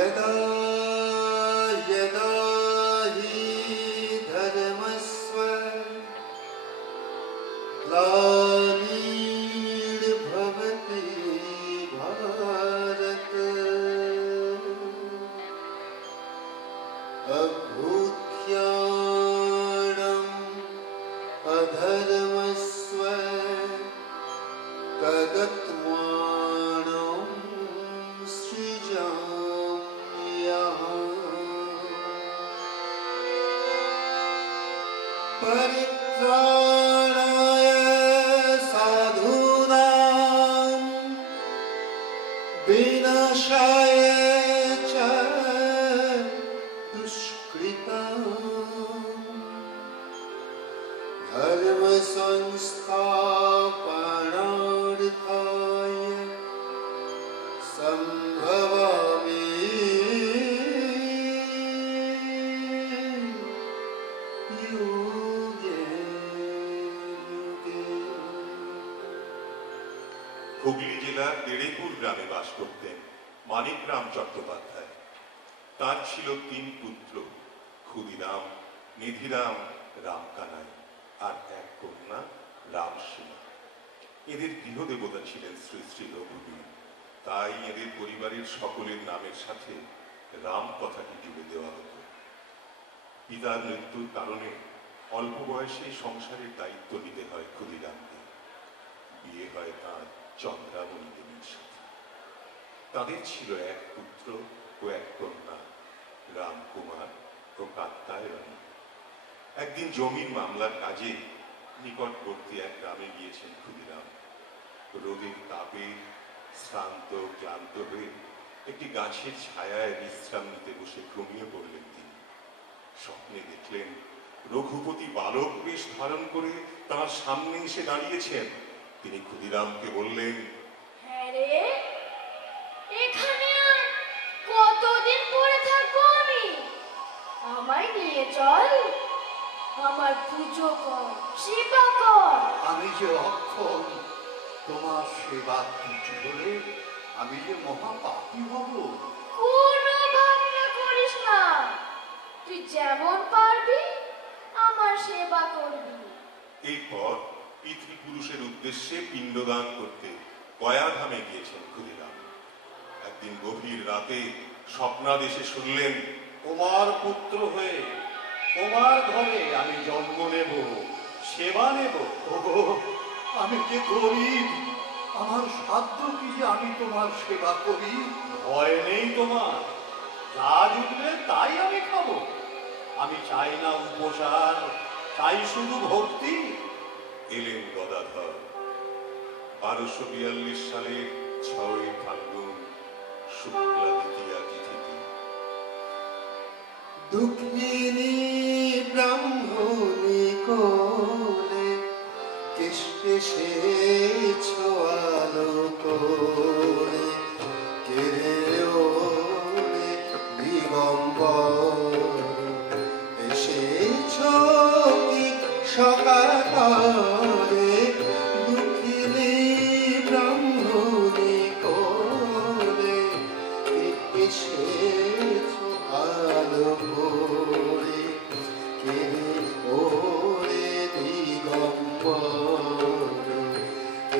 यदा यदा हि धर्मस्व ग्लानिर्भवति भारत अभूत्यानम् अधर्मस्व तदात्मानं सृजाम्यहम् परित्राणाय साधूनां विनाशाय च दुष्कृताम् धर्म संस्थापनार्थाय संभवामि युगे युगे। হুগলি জেলার দেড়েপুর গ্রামে বাস করতেন মানিকরাম চট্টোপাধ্যায়। তার ছিল 3 পুত্র, ক্ষুদিরাম, নিধিরাম, রামকানাই আর এক কন্যা রামসীমা। এদের গৃহদেবতা ছিলেন শ্রী শ্রী রঘুবীর। তাই এদের পরিবারের সকলের নামের সাথে রাম কথাটি জুড়ে দেওয়া হতো। পিতার মৃত্যুর কারণে অল্প বয়সে সংসারের দায়িত্ব নিতে হয় ক্ষুদিরামকে। বিয়ে হয় তার চন্দ্রাবলী দেবীর সাথে। তাদের ছিল এক পুত্র ও এক কন্যা, রামকুমার ও কাত্যায়নী। একদিন জমির মামলার কাজে নিকটবর্তী এক গ্রামে গিয়েছেন ক্ষুদিরাম। রোদের তাপে শ্রান্ত ক্লান্ত হয়ে একটি গাছের ছায়ায় বিশ্রাম নিতে বসে ঘুমিয়ে পড়লেন তিনি। স্বপ্নে দেখলেন রঘুপতি বালক বেশ ধারণ করে তার সামনে এসে দাঁড়িয়েছেন। তিনি ক্ষুদিরামকে বললেন, হ্যাঁ রে, এখানে আর কতদিন পরে থাকবো আমি? আমায় নিয়ে চল, আমার পুজো কর, সেবা কর। আমি যে অক্ষম, তোমার সেবা ত্রুটি হলে আমি যে মহাপাপী হব। কোনো ভাবনা করিস না, তুই যেমন পারবি আমার সেবা করবি। এরপর পিতৃপুরুষের উদ্দেশ্যে পিণ্ডদান করতে গয়াধামে গিয়েছেন ক্ষুদিরাম। একদিন গভীর রাতে স্বপ্নাদেশে শুনলেন, তোমার পুত্র হয়ে তোমার ঘরে আমি জন্ম নেব, সেবা নেব। ওগো, আমি যে গরিব, আমার সাধ্য কি যে আমি তোমার সেবা করি? ভয় নেই তোমার, যা জুটবে তাই আমি খাবো। আমি চাই না উপসার, চাই শুধু ভক্তি। এলেন গদাধর। 1242 সালের 6 ফাল্গুন শুক্লা দ্বিতীয়া তিথিতে। দুঃখিনী ব্রাহ্মণী কোলে কেষ্টে এসেছ আলো করে, কেড়ে ওরে দিগম্বর এসেছ কি সকালে। দুঃখিনী ব্রাহ্মণী কোলে এসেছ আলো করে, কেড়ে ওরে দিগম্বর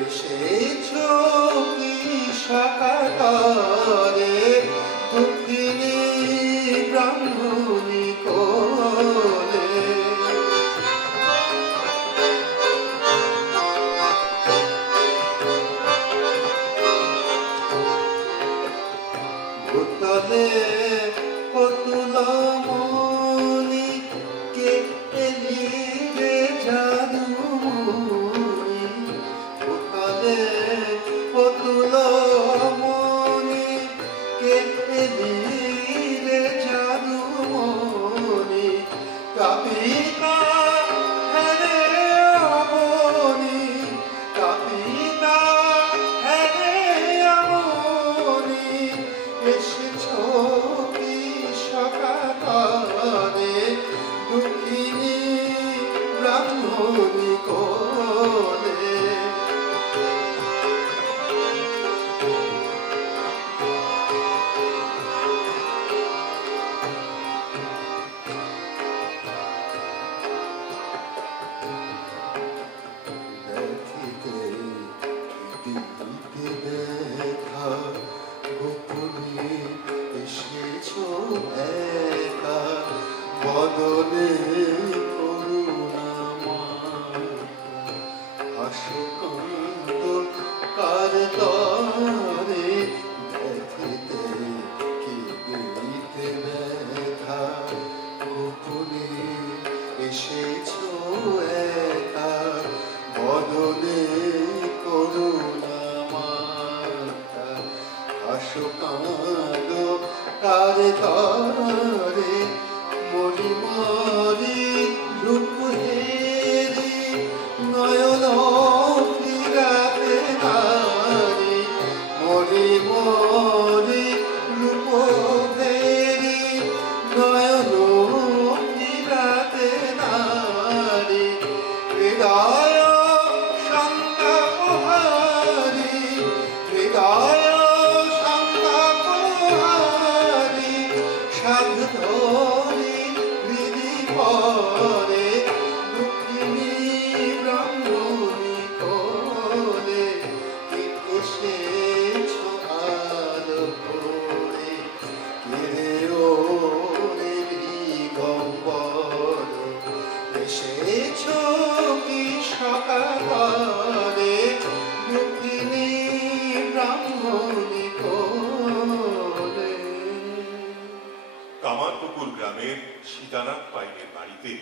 এসেছ কি সকালে। দুঃখিনী ব্রাহ্মণী কোলে। ভূতলে কতুল মনি কে এলি রে জাদুমণি। ভূতলে কতুল মনি কে এলি রে জাদুমণি। কাপিনা হরে অমনি, কাপিনা হরে অমনি। এসেছ কি সকালে, দুঃখিনী ব্রাহ্মণী কোলে। দেখা গোপনে এসেছো একা বদলে করুণা হাসো কান্দ কার তরে ব্যথিতে কি গলিতে ব্যথা গোপনে এসেছো একা বদলে করুণা মাতা হাসো কান্দ কার তরে মরি মরি রূপ হেরি নয়ন ফিরাতে নারী মরি মরি রূপ হেরি নয়ন ফিরাতে নারী হৃদয় সংতাপহারি হৃদয় সংতাপহারি সাধ ধরি হৃদি পরে দুঃখিনী ব্রাহ্মণী কোলে এসেছ আলো করে কিরে ও দিগম্বর এসেছ কি সকালে দুঃখিনী ব্রাহ্মণী কোলে। কামারপুকুর গ্রামের সীতানাথ পাইনের বাড়িতে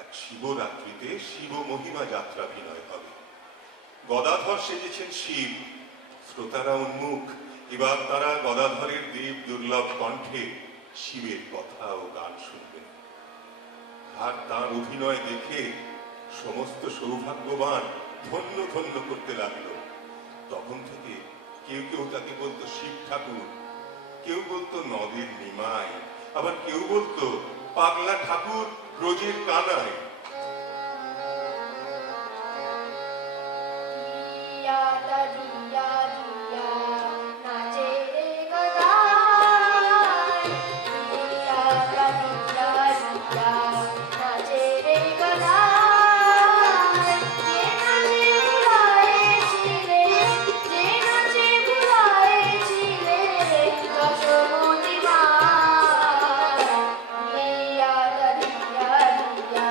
এক শিবরাত্রিতে শিব মহিমা যাত্রাভিনয় হবে। গদাধর সেজেছেন শিব, শ্রোতারা উন্মুখ। এবার তারা গদাধরের দেব দুর্লভ কণ্ঠে শিবের কথা ও গান শুনবেন। আর তার অভিনয় দেখে সমস্ত সৌভাগ্যবান ধন্য ধন্য করতে লাগলো। তখন থেকে কেউ কেউ তাকে বলতো শিব ঠাকুর, কেউ বলতো নদের নিমাই, আবার কেউ বলতো পাগলা ঠাকুর ব্রজের কানাই। দিয়া দা দিয়া দিয়া নাচে রে গদাই দিয়া দা দিয়া দিয়া নাচে রে গদাই যে নাচে বুলাইছিলে যে নাচে বুলাইছিলে দশমতি মা দিয়া দা দিয়া দিয়া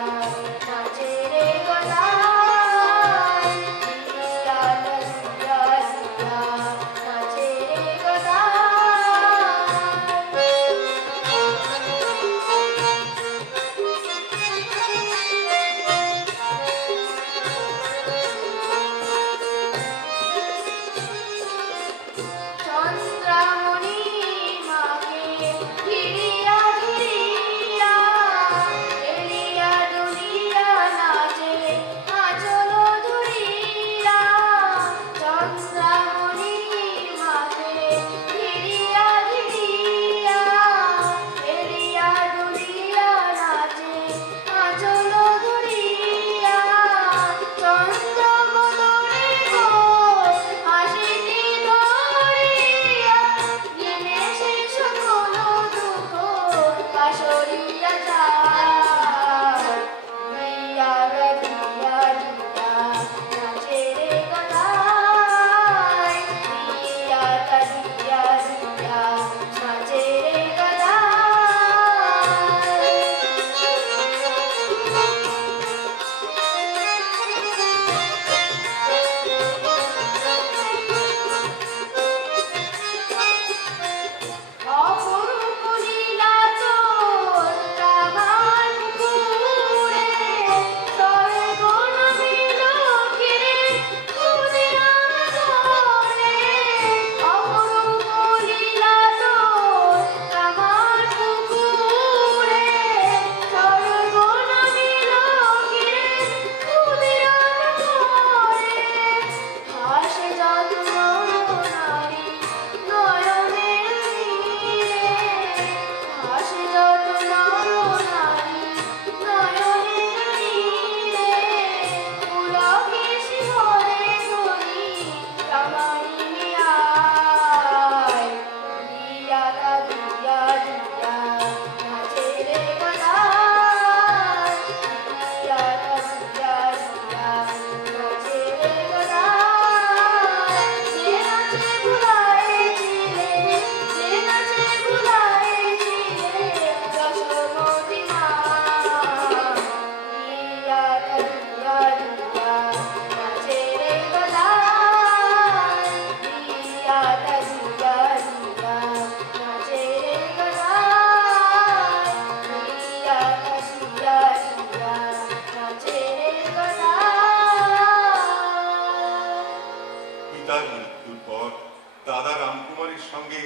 দাদা রামকুমারের সঙ্গে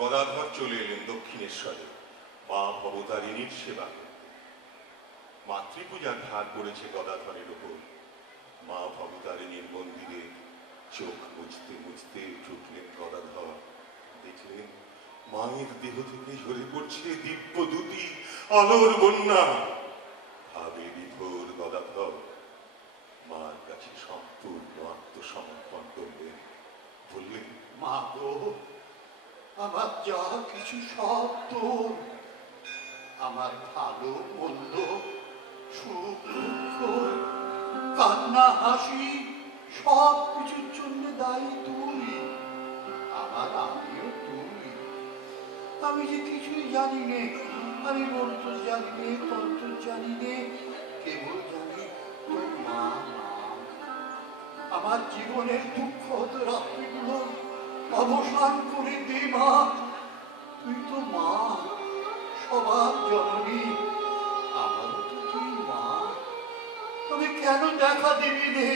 গদাধর চলে এলেন দক্ষিণেশ্বরে মা ভবতারিণীর সেবা করতে। মাতৃপূজার ধার পড়েছে গদাধরের উপর। মা ভবতারিণীর মন্দিরে চোখ মুছতে মুছতে ঢুকলেন গদাধর। দেখলেন মায়ের দেহ থেকে ঝরে পড়ছে দিব্য দুটি আলোর বন্যা। ভাবে বিভোর গদাধর মার কাছে সম্পূর্ণ আত্মসমর্পণ করলেন। বললেন, মা গো, আমার যা কিছু সব তোর। আমার ভালো মন্দ, সুখ দুঃখ, কান্না হাসি সব কিছুর জন্য দায়ী তুই। আমার আমিও তুই। আমি যে কিছুই জানি নে, আমি মন্ত্র জানি নে, তন্ত্র জানি নে, কেবল জানি তোর মা মা। আমার জীবনের দুঃখ রাত্রিগুলো অবসান করে দে মা। তুই তো মা, সবার জননী, আমারও তো তুই মা। তবে কেন দেখা দিবি রে?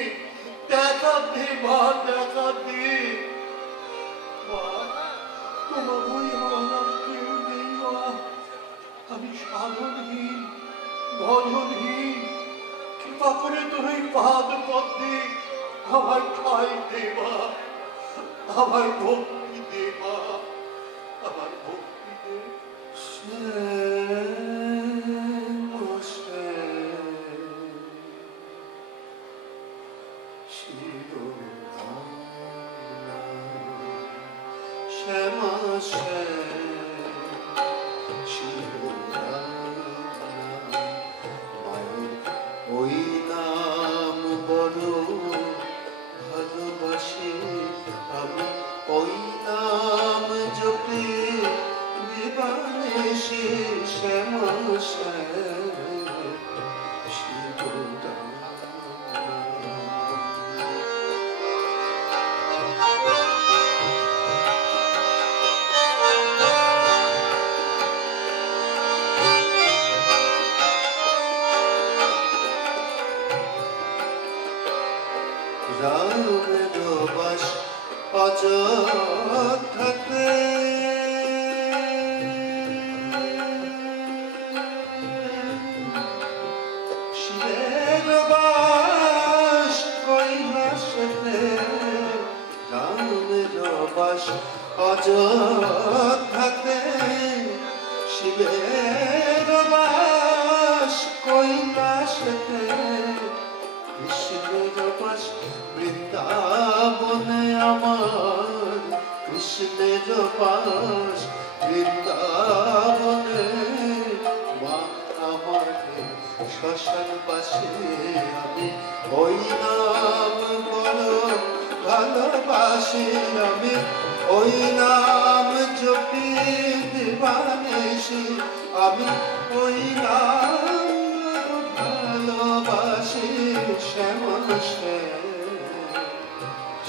দেখা দে মা, দেখা দে মা। তোমার ওই আমার কেউ নেই মা। আমি সাধনহীন, ভজনহীন। কৃপা করে তোর এই পাদ পদ্মে আমার ঠাই দে মা। আমার ভক্তি দে মা, আমার ভক্তি দে। ওই নাম বড় ভালোবাসি আমি, ওই নাম জপে বিবানেশে শ্যামা রামের বাস অযোধ্যাতে, শিবের বাস কৈলাসেতে। রামের বাস অযোধ্যাতে, শিবের বাস কৈলাসেতে। কৃষ্ণের বাস বৃন্দাবনে আমার, কৃষ্ণের বাস বৃন্দাবনে। মা আমাকে শ্মশান বাসে আমি, ওই নাম বড় ভালোবাসি আমি, ওই নাম জপি দিবানেশি আমি, ওই নাম ভালোবাসি শ্যামা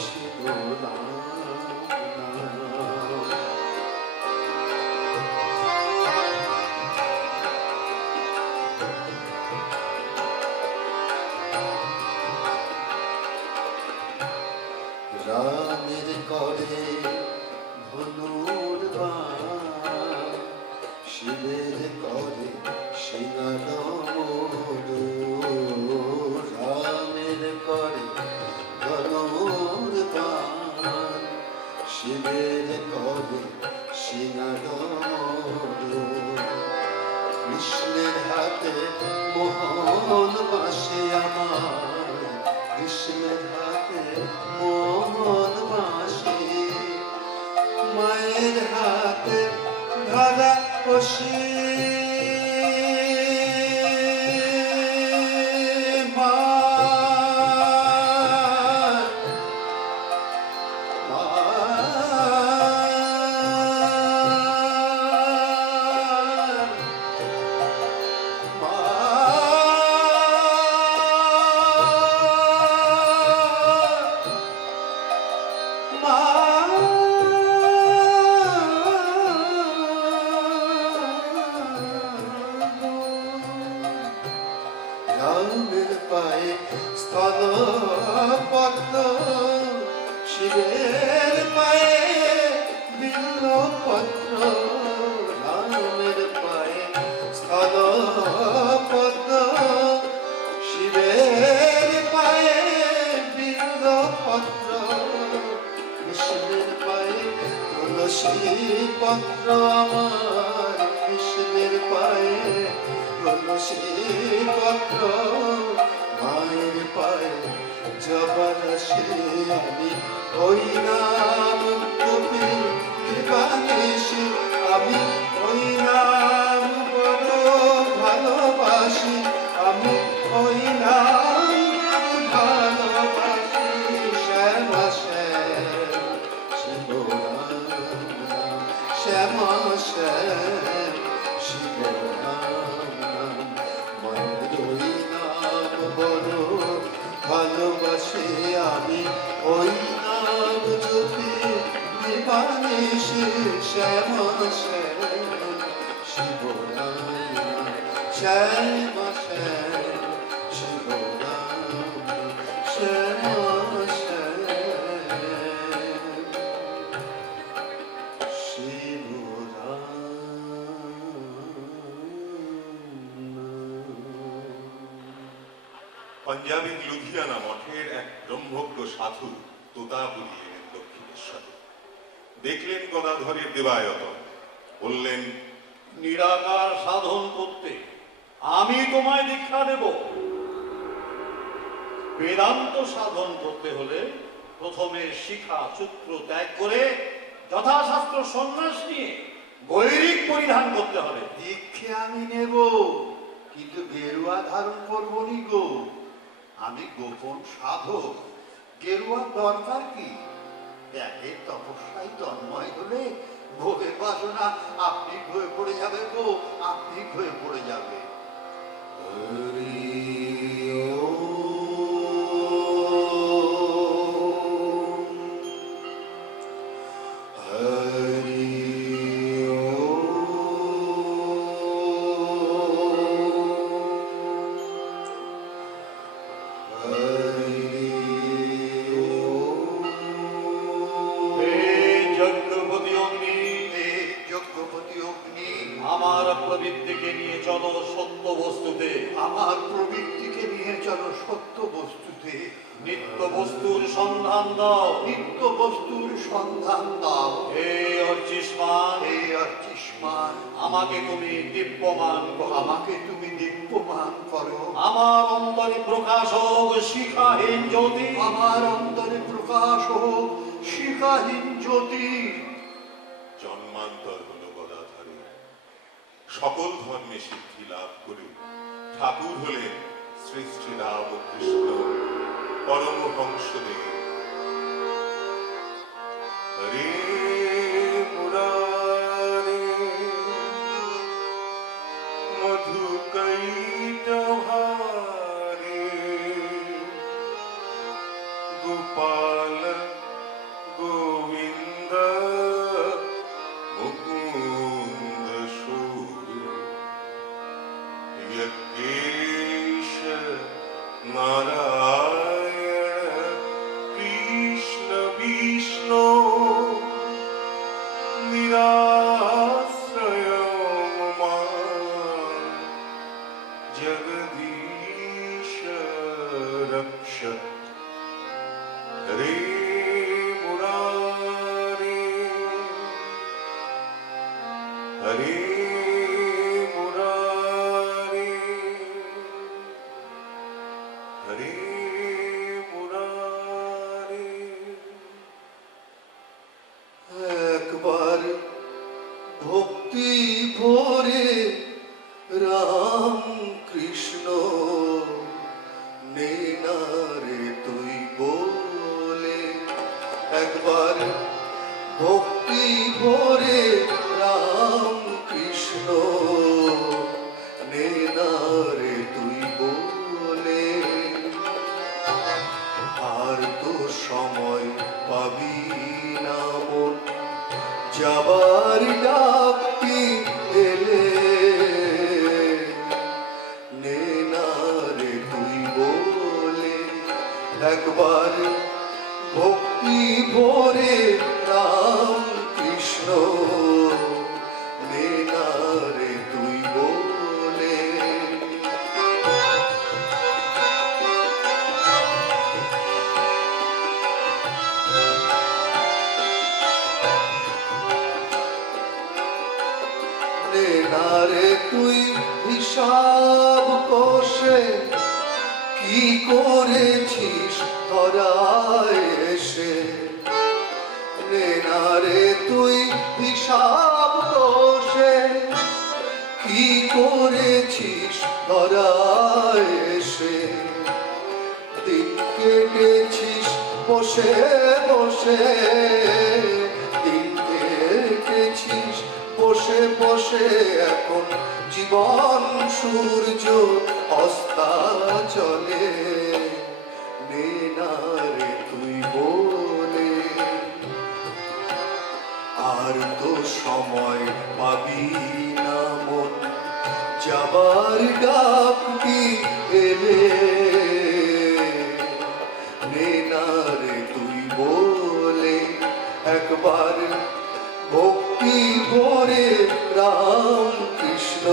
শিবরাম। রামের করে ধনুর্বাণ, শিবের করে সিংহাদমরু। রামের করে ধনুর্বাণ, শিবের করে সিংহাদমরু। কৃষ্ণের হাতে মোহন বাসে আমার, কৃষ্ণের হাতে মোহন বাসে। মায়ের হাতে ধরা বসে মা, মা, মা। মা কৃষ্ণের পায়ে তুলসী পত্র আমার কৃষ্ণের পায়ে তুলসী পত্র মায়ের পায়ে জবরসে আমি ওই নাম জপি দিবানিশি আমি ওই নাম বড় ভালোবাসি আমি ওই নাম ভালোবাসি শ্যামা শ্যাম শিবরাম শ্যামা শ্যাম শিবরাম মায়ের ওই নাম বড় ভালোবাসি আমি ওই নাম জপি দিবানিশি শ্যামা শ্যাম শিবরাম শ্যামা শ্যাম শিবরাম শ্যামা শ্যাম পাঞ্জাবের লুধিয়ানা মঠের এক ব্রহ্মজ্ঞ সাধু তোতাপুরী এলেন দক্ষিণেশ্বরে। দেখলেন গদাধরের দেবায়তন, বললেন, নিরাকার সাধন করতে আমি তোমায় দীক্ষা দেব। বেদান্ত সাধন করতে হলে প্রথমে শিখা সূত্র ত্যাগ করে যথাশাস্ত্র সন্ন্যাস নিয়ে গৈরিক পরিধান করতে হবে। দীক্ষে আমি নেব, কিন্তু গেরুয়া ধারণ করবো নি গো। আমি গোপন সাধক, গেরুয়ার দরকার কি? একের তপস্যায় তন্ময় হলে ভোগের বাসনা আপনি হয়ে পড়ে যাবে গো, আপনি হয়ে পড়ে যাবে। হে যজ্ঞপতি অগ্নি, হে যজ্ঞপতি অগ্নি, আমার প্রবৃত্তিকে নিয়ে চলো সত্য বস্তুতে, আমার প্রবৃত্তিকে নিয়ে চলো সত্য বস্তুতে। নিত্য বস্তুর সন্ধান দাও। নিত্য বস্তুর সন্ধান দাও। হে অর্চিষ্মান, হে অর্চিষ্মান, আমাকে তুমি দিব্যমান করো। আমাকে তুমি দিব্যমান করো। আমার অন্তরে প্রকাশ হোক শিখাহীন জ্যোতি। আমার অন্তরে প্রকাশ হোক শিখাহীন জ্যোতি। জন্মান্তর হল গদাধরে, সকল ধর্মে সিদ্ধি লাভ করে ঠাকুর হলেন শ্রী শ্রী রামকৃষ্ণ পরমহংসদেব। হরে মুরারে মধুকৈটভারে গোপাল গোবিন্দ মুকুন্দ সুর यज्ञेश नारायण कृष्ण विष्णु निराश्रय मम जगदीश रक्ष हरे मुरारे हरे मुरारे हरे मुरारे। একবার ভক্তি ভরে রাম কৃষ্ণ নেনারে তুই বলে, একবার ভক্তি ভরে রাম কৃষ্ণ নেনারে তুই বলে, আর তো সময় পাবি না মন যাবার ডাকটি এলে, নেনারে তুই বলে, একবার ভক্তি ভরে রাম কৃষ্ণ নেনারে তুই বলে। রে তুই হিসাব কষে কি করেছিস ধরায় এসে নে না রে তুই হিসাব কষে কি করেছিস ধরায় এসে দিন কেটেছিস বসে বসে দিন কেটেছিস বসে বসে এখন জীবন সূর্য অস্তা চলে নে না রে তুই বলে আর তো সময় পাবি না মন যাবার ডাকবি এলে নে না রে তুই বলে একবার ভক্তি ভরে রাম কৃষ্ণ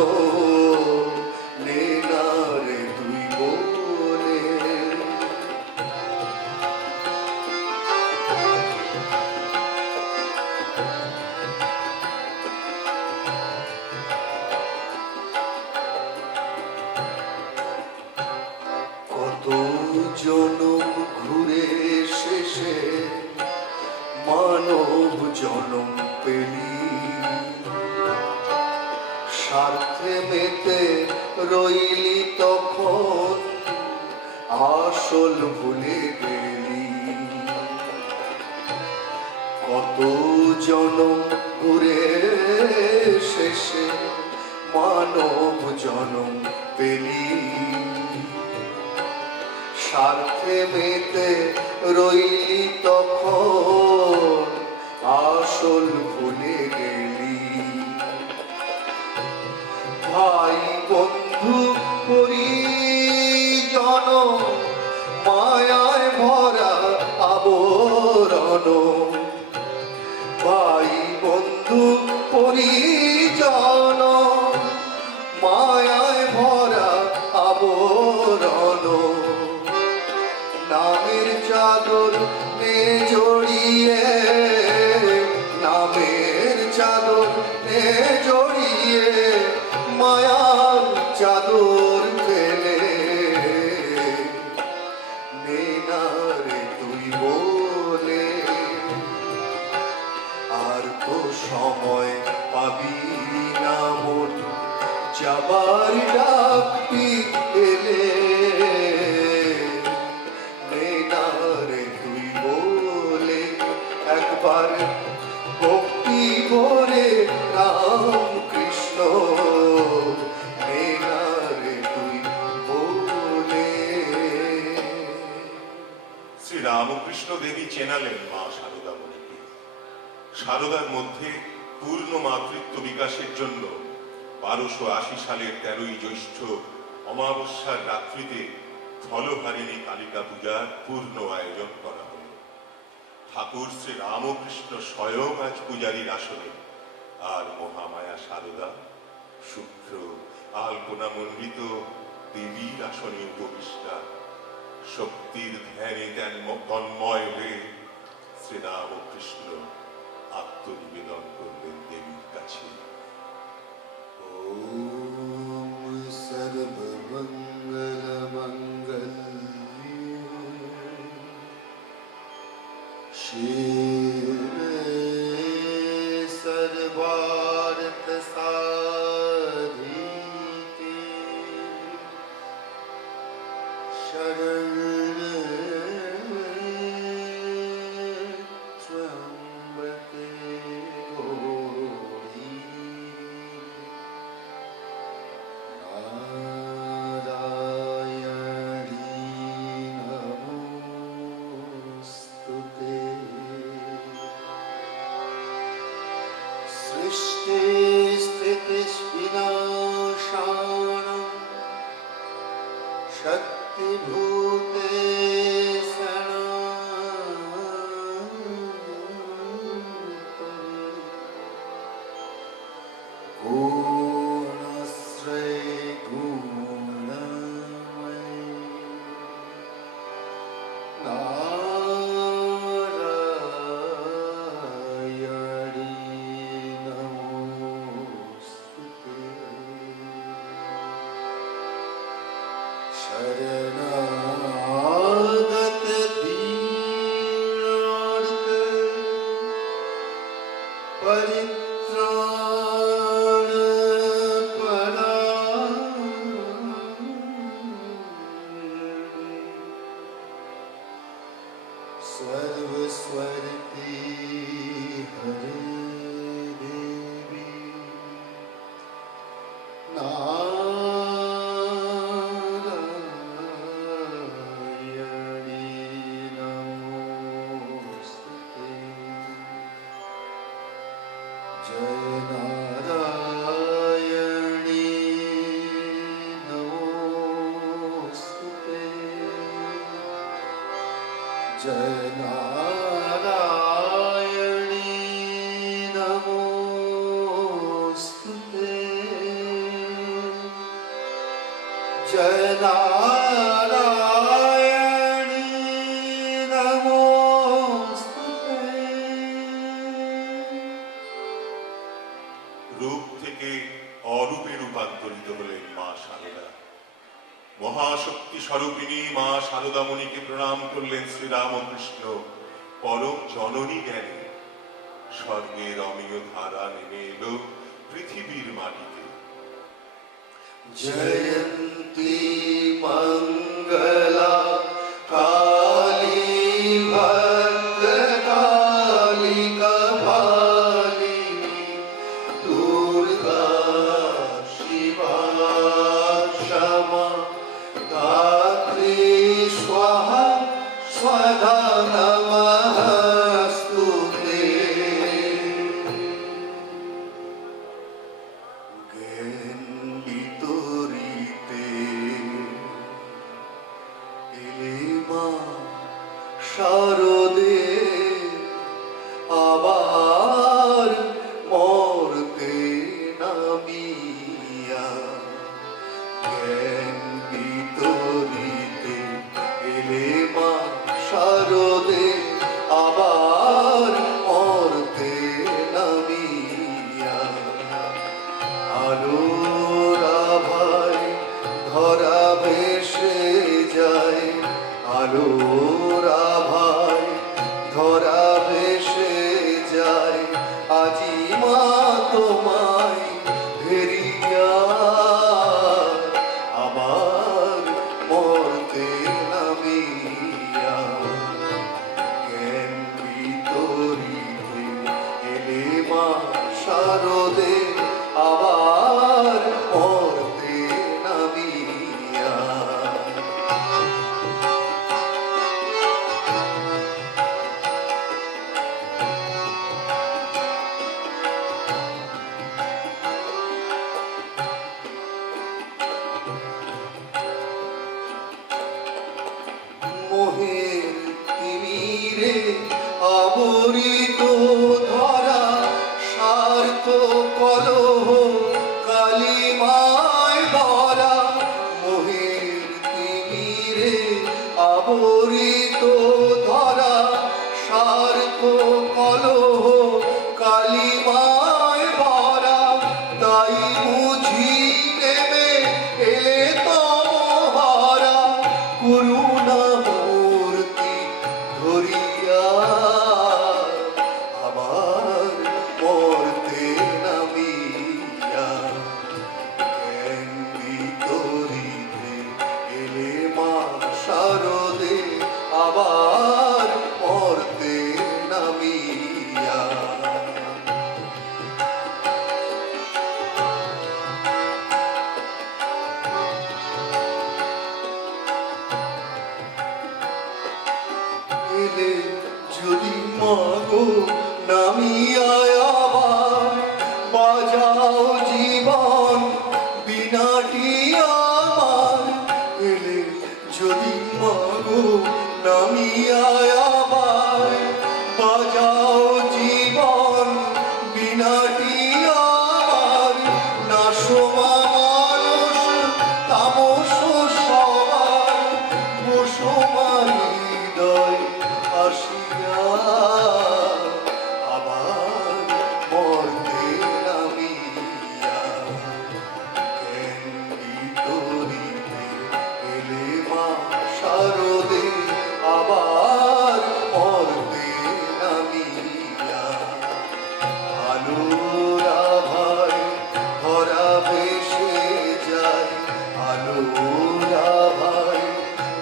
নে না রে তুই বলে কত জনম ঘুরে শেষে মানব জনম পেলি স্বার্থে মেতে রইলি তখন আসল ভুলে গেলি কত জনম ঘুরে শেষে মানব জনম পেলি স্বার্থে মেতে রইলি তখন আসল ভুলে গেলি ভাই বন্ধু পরিজন মায়ায় ভরা আবরণ ভাই বন্ধু পরিজন মায়ায় ভরা আবরণ নামের চাদর নে জড়িয়ে নামের চাদর নে জড়িয়ে মায়ার চাদর ফেলে নে না রে তুই বলে আর তো সময় পাবি না মন যাবার ডাকবি এলে নে না রে তুই বলে একবার ভক্তি ভরে রাম কৃষ্ণ নে না রে তুই বলে শ্রীরামকৃষ্ণ দেবী চেনালেন মা সারদা মণিকে। সারদার মধ্যে পূর্ণ মাতৃত্ব বিকাশের জন্য 1280 সালের 13ই জ্যৈষ্ঠ অমাবস্যার রাত্রিতে ফলহারিণী কালিকা পূজার পূর্ণ আয়োজন করা হল। ঠাকুর শ্রী রামকৃষ্ণ স্বয়ং আজ পূজারীর আসনে, আর মহামায়া সারদা শুক্র আলপনা মণ্ডিত দেবীর আসনে উপবিষ্টা। শক্তির ধ্যানে তন্ময় হয়ে শ্রীরামকৃষ্ণ আত্মনিবেদন করলেন দেবীর কাছে। ওম সর্বমঙ্গল মঙ্গলে শিবে সর্বার্থ সাধিকে শরণ্যে ত্র্যম্বকে গৌরী নারায়ণী নমোস্তুতে সৃষ্টি স্থিতি বিনাশানাং শক্তিভূতে গুণশ্রী গুণময়ী নারায়ণী নমোস্তুতে परित्राण सर्वस्वरती हरे देवी नारायणी नमोस्तुते जय नारायणी नमोस्तुते जय नारायणी नमोस्तुते जय नारायणी नमोस्तुते রূপ থেকে অরূপে রূপান্তরিত হলেন মা শারদা। মহাশক্তি স্বরূপিণী মা শারদামণিকে প্রণাম করলেন শ্রীরামকৃষ্ণ পরম জননী জ্ঞানী। স্বর্গের অমীয় ধারা নেমে এলো পৃথিবীর মাটিতে। जयन्ती मङ्गला काली भद्रकाली कपालिनी दुर्गा शिवा क्षमा धात्री स्वाहा स्वधा नमस्तुते জ্ঞান বিতরিতে এলে মা শারদে আবার মরতে নামিয়া জ্ঞান বিতরিতে এলে মা শারদে আবার মরতে নামিয়া আলোর আভায় ধরা ভেসে যায় আলোর আভায় ধরা ভেসে যায় আজি মা তোমায় ফেরিয়া আবার মরতে নামিয়া জ্ঞান বিতরিতে এলে মা শারদে আবার মরতে নামিয়া মোহের তিমিরে আবরিত ধরা স্বার্থ কলহ কালিমায় ভরা মোহের তিমিরে আবরিত ধরা স্বার্থ কলহ কালিমায় ভরা তাই বুঝি নেমে এলে তোমারা করুণা মূর্তি ধরিয়া আবার মরতে নামিয়া জ্ঞান বিতরিতে এলে মা শারদে আবার মরতে নামিয়া এলে যদি মাগো নামিয়া আবার বাজাও জীবন বিনাটি আমার এলে যদি মাগো নামিয়া আবার বাজাও জীবন বিনাটি আমার নাশমা মানুষ তামস সবার বসমান হৃদয় আসিয়া আবার মরতে নামিয়া জ্ঞান বিতরিতে এলে মা শারদে আবার মরতে নামিয়া আলোর আভায় ধরা ভেসে যায়, আলোর আভায়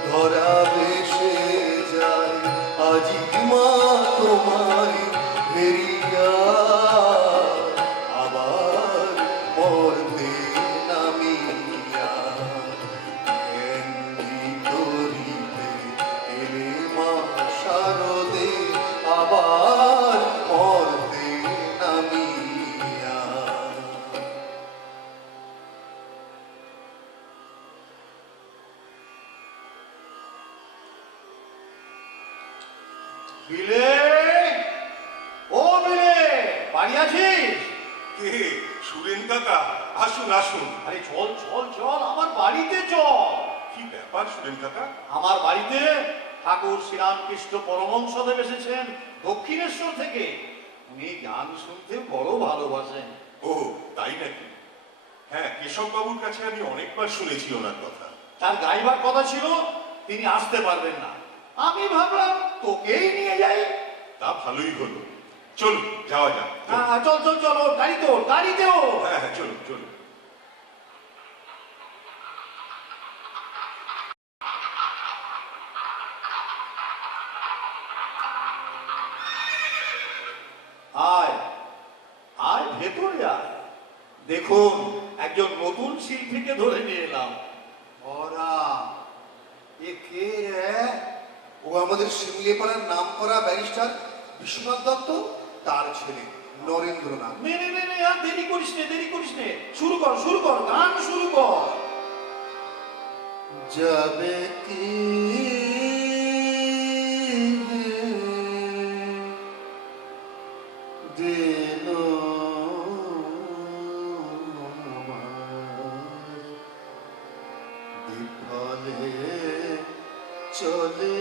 ধরা ভেসে যায়। আজি মা তোমায় ফেরিয়া আবার পড়তে নামিয়া, জ্ঞান ভিতরিতে এলে মা শারদে আবার পড়তে নামিয়া। বিলে, ও বিলে, বাড়ি আছিস? কে? সুরেন কাকা, আসুন আসুন। আরে চল চল চল, আমার বাড়িতে চল। কি ব্যাপার সুরেন কাকা? আমার বাড়িতে ঠাকুর শ্রীরামকৃষ্ণ পরমহংসদেব এসেছেন দক্ষিণেশ্বর থেকে। উনি গান শুনতে বড় ভালোবাসেন। ও তাই নাকি? হ্যাঁ, কেশব বাবুর কাছে আমি অনেকবার শুনেছি ওনার কথা। তার গাইবার কথা ছিল, তিনি আসতে পারবেন না। আমি ভাবলাম তোকেই নিয়ে যাই। তা ভালোই হলো, চলুন যাওয়া যাক। চল চল চল, ওর গাড়িতে ওর, গাড়িতে ওর। হ্যাঁ হ্যাঁ, চলুন চলুন। আয় আয়, ভেতরে আয়। দেখুন, একজন নতুন শিল্পীকে ধরে নিয়ে এলাম। ওরা এ কে রে? ও আমাদের শিমলিপাড়ার নাম করা ব্যারিস্টার বিশ্বনাথ দত্ত, তার ছেলে নরেন্দ্রনাথ। নে নে নে নে, আর দেরি করিস নে, দেরি করিস নে। শুরু কর, শুরু কর, গান শুরু কর। যাবে কি দিল বিফলে চলে,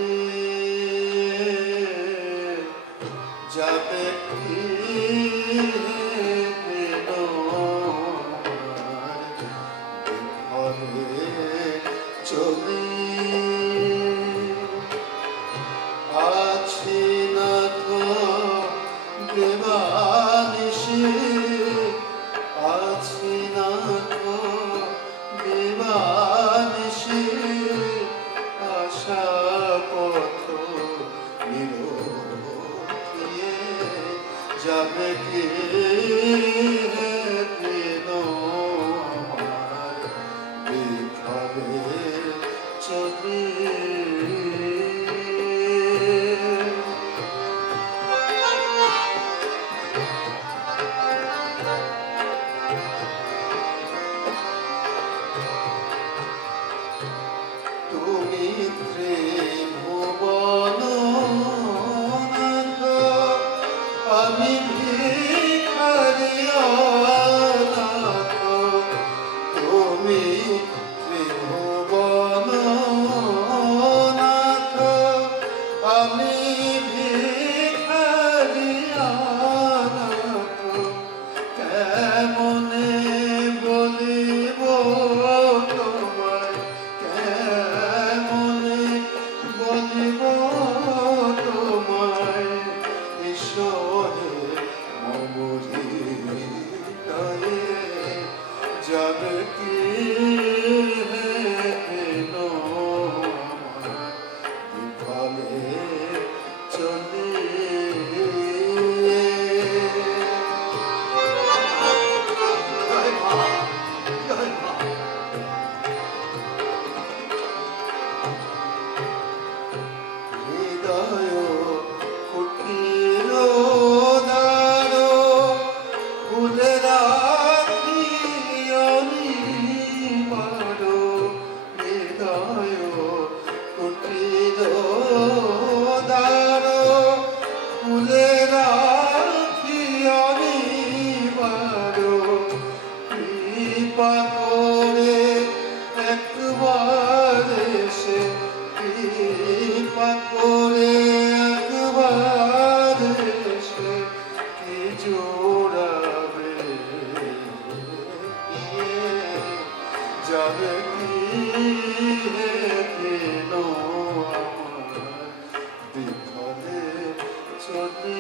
যাবে কি দিল বিফলে চলে। আছি না তো দেবানিশি, আছি না তো দেবানিশি, আশা পথ নিরখিয়ে, যাবে কে দিন আমার বিফলে চলে। তুমি ত্রিভুবননাথ, আমি ভিখারি অনাথ। তুমি ত্রিভুবননাথ, আমি ভিখারি অনাথ। কেমনে বলিব তোমায়, কেমনে বলিব তোমায়, ঈশ্বরে মমরি হৃদয়ে, যাবে কি হেন আমার বিফলে চলে। জয় মা, জয় মা। হৃদয় কুটির দ্বার খুলে রাখি অনিবার, হৃদয় কুটির দ্বার খুলে রাখি অনিবার। কৃপা করে একবার এসে, কৃপা করে একবার এসে কি জোড়াবে, যাবে কি দিন আমার বিফলে চলে।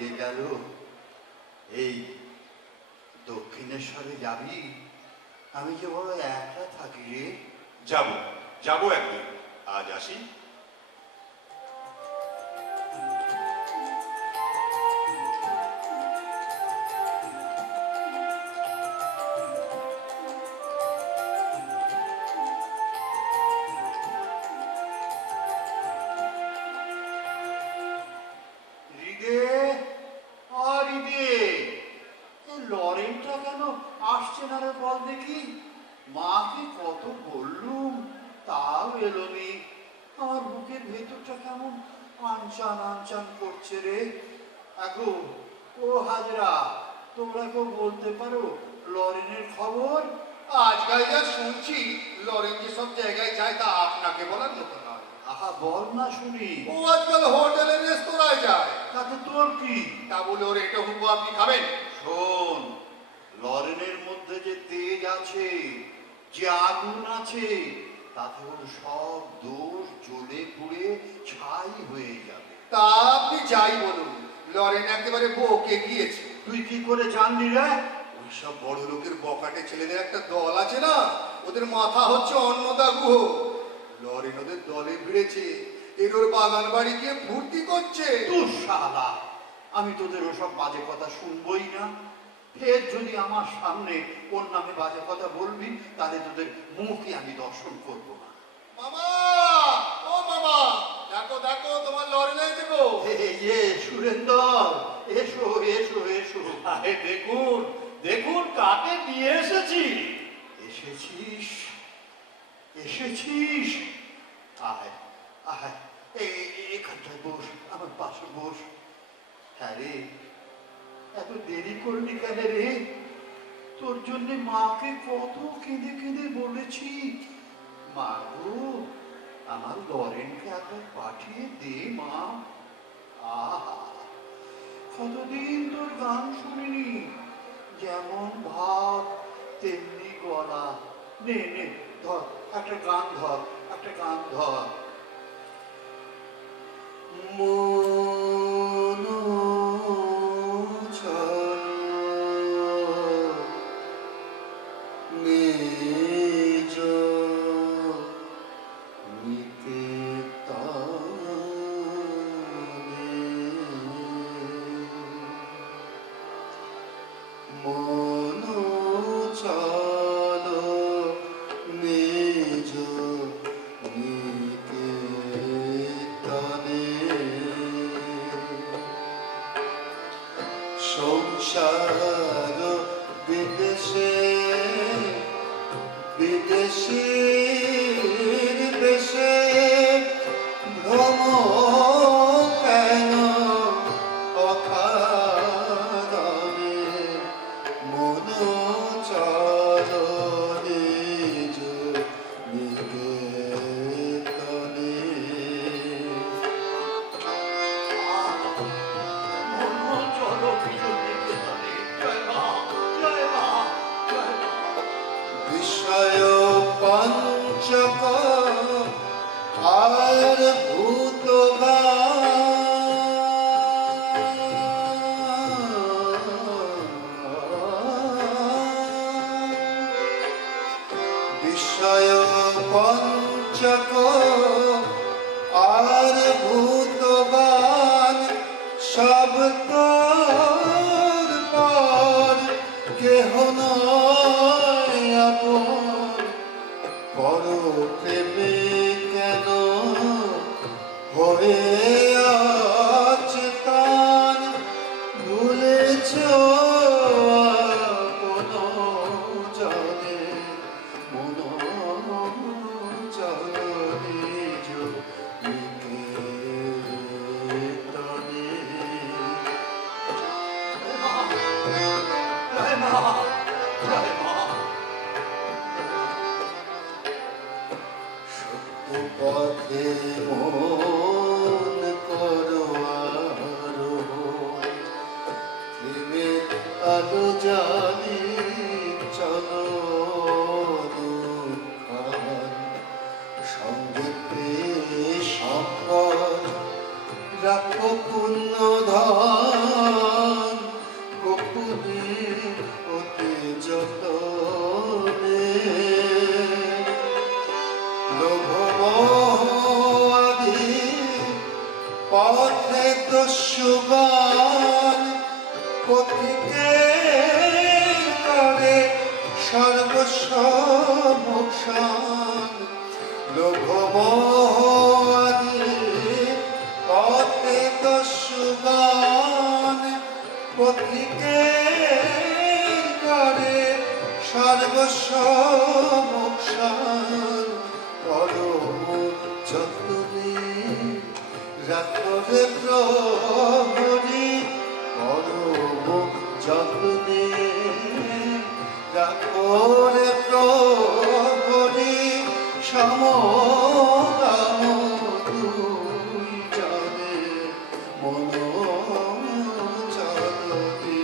ফুরিয়ে গেল। এই দক্ষিণেশ্বরে যাবি? আমি যে বড় একা থাকি রে। যাব যাব একদিন, আজ আসি। হৃদে, হৃদে, এই লরেনটা কেন আসছে না রে বল দেখি? মাকে কত বললুম, তাও এলোনি। আমার বুকের ভেতরটা কেমন আনচান আনচান করছে রে। এখন ও হাজরা, তোমরা কেউ বলতে পারো লরেনের খবর? আজকাল যা শুনছি লরেন যে সব জায়গায় যায় তা আপনাকে বলার মতো নয়। আহা বল না শুনি। ও আজকাল হোটেলের রেস্তোরাঁয় যায়। তাতে তোর কি? তা বলে ওর এটা হুকু আপনি খাবেন? শোন, লরেনের মধ্যে যে তেজ আছে, যে আগুন আছে, তাতে ওর সব দোষ জ্বলে পুড়ে ছাই হয়ে যাবে। তা আপনি যাই বলুন, লরেন একেবারে বউকে গিয়েছে। তুই কি করে জানলি রে? ওইসব বড় লোকের বকাটে ছেলেদের একটা দল আছে না, ওদের মাথা হচ্ছে অন্নদা গুহ। লরেন ওদের দলে ভিড়েছে, এর ওর বাগান বাড়ি গিয়ে ফুর্তি করছে। তুই শালা, আমি তোদের ওসব বাজে কথা শুনবই না। ফের যদি আমার সামনে ওর নামে বাজে কথা বলবি, তাহলে তোদের মুখে আমি দর্শন করব না। মামা, ও মামা, দেখো দেখো তোমার লরেন হয়েছে গো। সুরেন্দর, এসো এসো এসো। আরে দেখুন দেখুন কাকে নিয়ে এসেছি। এসেছিস, এসেছিস, আয় আয়, এখানটায় বস, আমার পাশে বস। হ্যাঁ রে, এত দেরি করলি কেন রে? তোর জন্য মাকে কত কেঁদে কেঁদে বলেছি, মা গো আমার লরেনকে একবার পাঠিয়ে দে মা। আহা, কতদিন তোর গান শুনিনি, যেমন ভাব তেমনি গলা। নে নে ধর, একটা গান ধর, একটা গান ধর। মন নিজ মন চল নিজ নিকেতনে। সংসার বিদেশে বিদেশীর দেশে ভ্রম কেন অকারণে। মন চল নিজ নিকেতনে। চলো নিকেতনে। জয় মা, জয় মা, জয় মা। বিষয় পঞ্চক আর ভূত বিষয় পঞ্চক আর ভূতবান সব তোর পর কেহ নয় আপন। পর প্রেমে কেন হয়ে আছে তান, ভুলেছ আপন জনে। মন চল নিজ নিকেতনে। জয় মা, জয় মা। সত্য পথে মন করো আরোহণ, প্রেমের আলো জানি চলো দুঃখান। সঙ্গে পেয়ে সম্পদ রাখো পুণ্য ধন, মোকসান লোভমোহ আদি পথে দস্যুগান পথিকে করে সর্বস্ব মোকসান পরম যতনে রাখরে প্রহরী পরম যতনে রাখরে প্রহরী সমদাম দুই জনে মন চলতি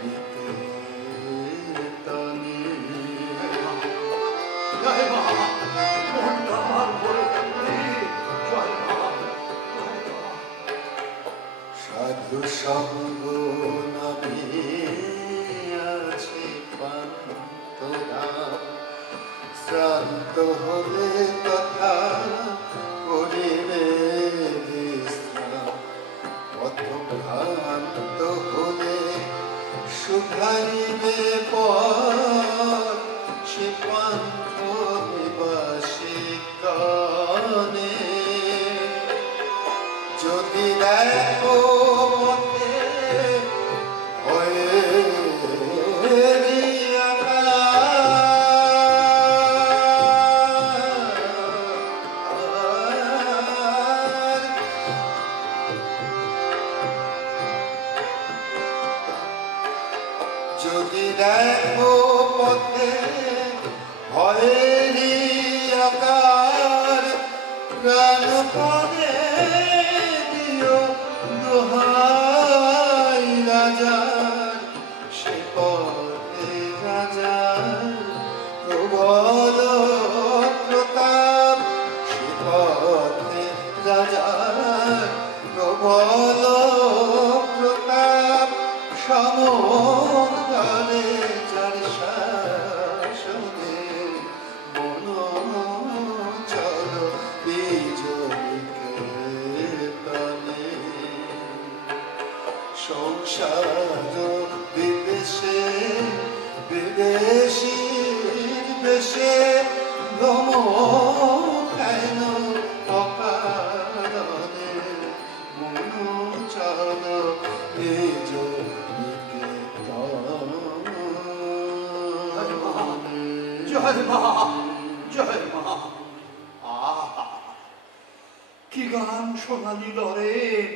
নিকেতনে। জয় মা, মনটা আমার ভরে গেলে। জয় মা, জয় মা। সাধু সঙ্গ নামে আছে পান্তরাম শ্রান্ত হলে কথা করিবে বিশ্রাম পথভ্রান্ত হলে শুধাইবে পথ সে পান্থ নিবাসী গানে যদি দেখো পথে হয়ে যদি দেখো পথে ভয়েরই আকার প্রাণপণে দিও দোহাই রাজার সে পথে রাজার প্রবল প্রতাপ সে পথে রাজার প্রবল প্রতাপ সমকালে যার শাসনে মন চল বিজলিকে সংসার বিদেশে বিদেশীর বেশে ভ্রম কেন অকারণে মন চল নিজ জয় মা, জয় মা। আহা, কি গান শোনালি লরেন।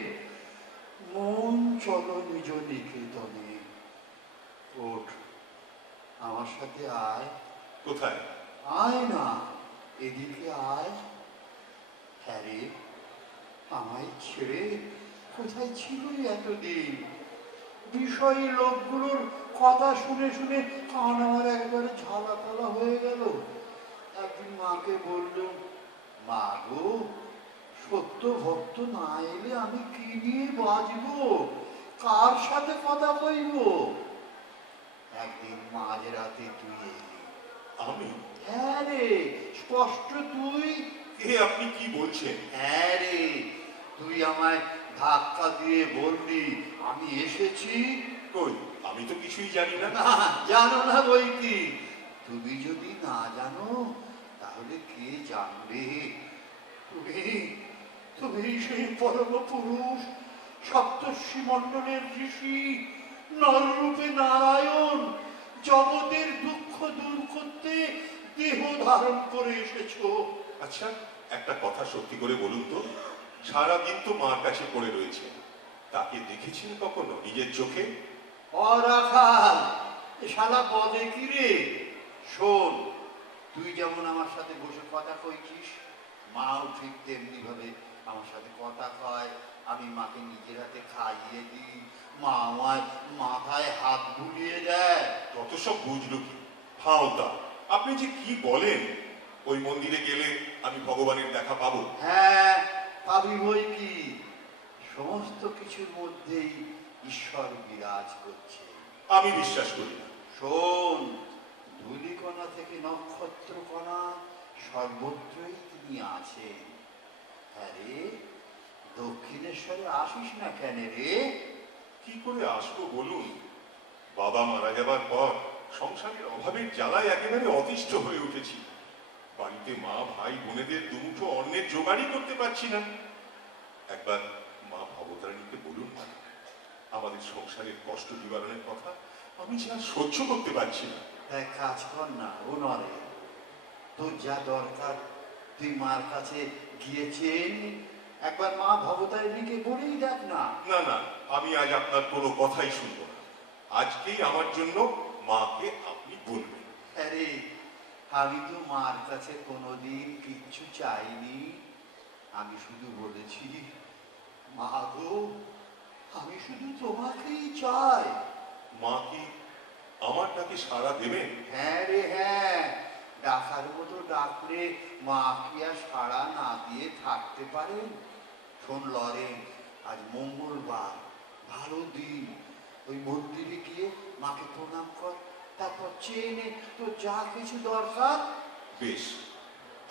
মন চলো নিজ নিকেতনে। ওঠ, আমার সাথে আয়। কোথায়? আয় না, এদিকে আয়। হ্যাঁ রে, আমায় ছেড়ে কোথায় ছিলই এতদিন? বিষয়ী লোকগুলোর কথা শুনে শুনে কান আমার একবারে ঝালাপালা হয়ে গেল। একদিন মাকে বললুম, মা গো, সত্য ভক্ত না এলে আমি কি নিয়ে বাঁচবো, কার সাথে কথা কইব? একদিন মাঝরাতে তুই এলি। আমি? হ্যাঁ রে, স্পষ্ট তুই। এ আপনি কি বলছেন? হ্যাঁ রে, তুই আমায় ধাক্কা দিয়ে বললি আমি এসেছি। কই, আমি তো কিছুই জানি না। না, জানো না বই কি? তুমি যদি না জানো তাহলে কে জানবে? তুমি তুমি সেই পরম পুরুষ, সপ্তর্ষি মণ্ডলের ঋষি, নররূপে নারায়ণ, জগতের দুঃখ দূর করতে দেহ ধারণ করে এসেছো। আচ্ছা, একটা কথা সত্যি করে বলুন তো, সারাদিন তো মার কাছে পড়ে রয়েছে, তাকে দেখেছেন কখনো নিজের চোখে? অরাখাল, এ শালা বলে কি রে? শোন, তুই যেমন আমার সাথে বসে কথা কইছিস, মাও ঠিক তেমনি ভাবে আমার সাথে কথা কয়। আমি মাকে নিজের হাতে খাইয়ে দিই, মা আমায় মাথায় হাত বুলিয়ে দেয়। কত সব বুঝলো কি ফাওতা! আপনি যে কি বলেন, ওই মন্দিরে গেলে আমি ভগবানের দেখা পাবো? হ্যাঁ, পাবি বই কি। সমস্ত কিছুর মধ্যেই ঈশ্বর বিরাজ করছে। আমি বিশ্বাস করি না। শোন, ধূলিকণা থেকে নক্ষত্রকণা সর্বত্রই তিনি আছেন। হ্যাঁ রে, দক্ষিণেশ্বরে আসিস না কেন রে? কি করে আসবো বলুন? বাবা মারা যাবার পর সংসারের অভাবের জ্বালায় একেবারে অতিষ্ঠ হয়ে উঠেছি। বাড়িতে মা ভাই বোনেদের দুমুঠো অন্নের জোগাড়ই করতে পারছি না। একবার মা ভবতারিণীকে বলুন না, আমাদের সংসারের কষ্ট নিবারণের কথা আমি যে আর সহ্য করতে পারছি না। এক কাজ কর না, ও নরে, তোর যা দরকার তুই মার কাছে গিয়েছেন, একবার মা ভবতারিণীকে বলেই দেখ না। না না, আমি আজ আপনার কোনো কথাই শুনবো না। আজকেই আমার জন্য মাকে আপনি বলবেন। আরে আমি তো মার কাছে কোনোদিন কিচ্ছু চাইনি, আমি শুধু বলেছি মা গো, আমি শুধু তোমাকেই চাই। মা কি আমার ডাকে সাড়া দেবেন? হ্যাঁ রে হ্যাঁ, ডাকার মতো ডাকলে মা কি আর সাড়া না দিয়ে থাকতে পারেন? শোন লরেন, আজ মঙ্গলবার, ভালো দিন, ওই মন্দিরে গিয়ে মাকে প্রণাম কর, তারপর চেয়ে নে তোর যা কিছু দরকার। বেশ,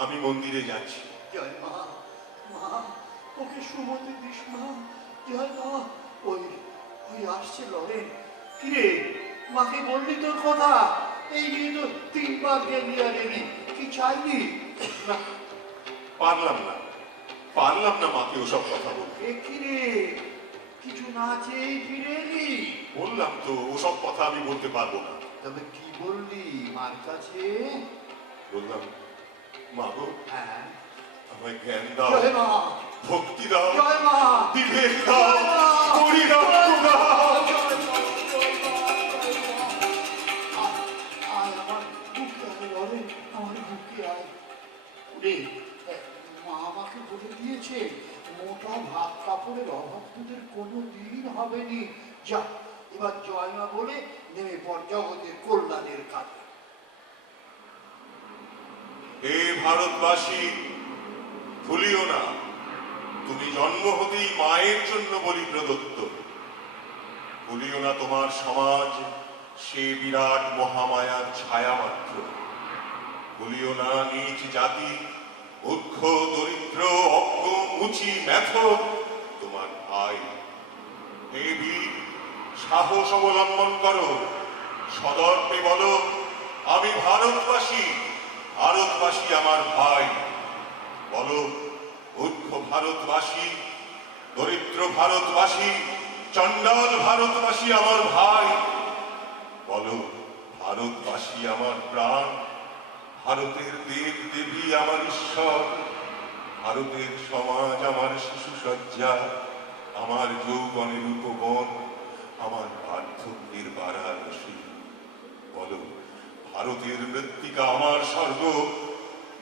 আমি মন্দিরে যাচ্ছি। জয় মা, মা ওকে সুমতি দিস মা। জয় মা। ওই ওই আসছে লরেন। কিরে, মাকে বললি তোর কথা? এই নিয়ে তো 3 বার গেলি আর এলি, কি চাইলি? না, পারলাম না, পারলাম না মাকে ওসব কথা বলতে। এ কিরে, কিছু না চেয়ে ফিরে এলি? বললাম তো ওসব কথা আমি বলতে পারবো না। তবে কি বললি মার কাছে? বললাম, মা গো, হ্যাঁ, আমায় জ্ঞান দাও, জয় মা, ভক্তি দাও, জয় মা, বিবেক দাও, পরিণাম দাও। আয় আমার বুকে আয় লরেন, আমার বুকে আয়। ওরে, মা আমাকে বলে দিয়েছে মোটা ভাত কাপড়ের অভাব তোদের কোনো দিন হবে নি। যা, এবার জয় মা বলে নেমে পড় জগতের কল্যাণের কাজে। হে ভারতবাসী, ভুলিও না, তুমি জন্ম হতেই মায়ের জন্য বলি প্রদত্ত। ভুলিও না তোমার সমাজ সে বিরাট মহামায়ার ছায়া মাত্র। ভুলিও না নিজ জাতি, মূর্খ দরিদ্র অজ্ঞ মুচি মেথ তোমার ভাই। হে বীর, সাহস অবলম্বন করো, সদর্পে বলো আমি ভারতবাসী, ভারতবাসী আমার ভাই। বলো মূর্খ ভারতবাসী, দরিদ্র ভারতবাসী, চণ্ডাল ভারতবাসী আমার ভাই। বলো ভারতবাসী আমার প্রাণ, ভারতের দেব দেবী আমার ঈশ্বর, ভারতের সমাজ আমার শিশু সজ্জা, আমার যৌবনের উপবন, আমার বার্ধক্যের বারাণসী। বলো ভারতের মৃত্তিকা আমার স্বর্গ,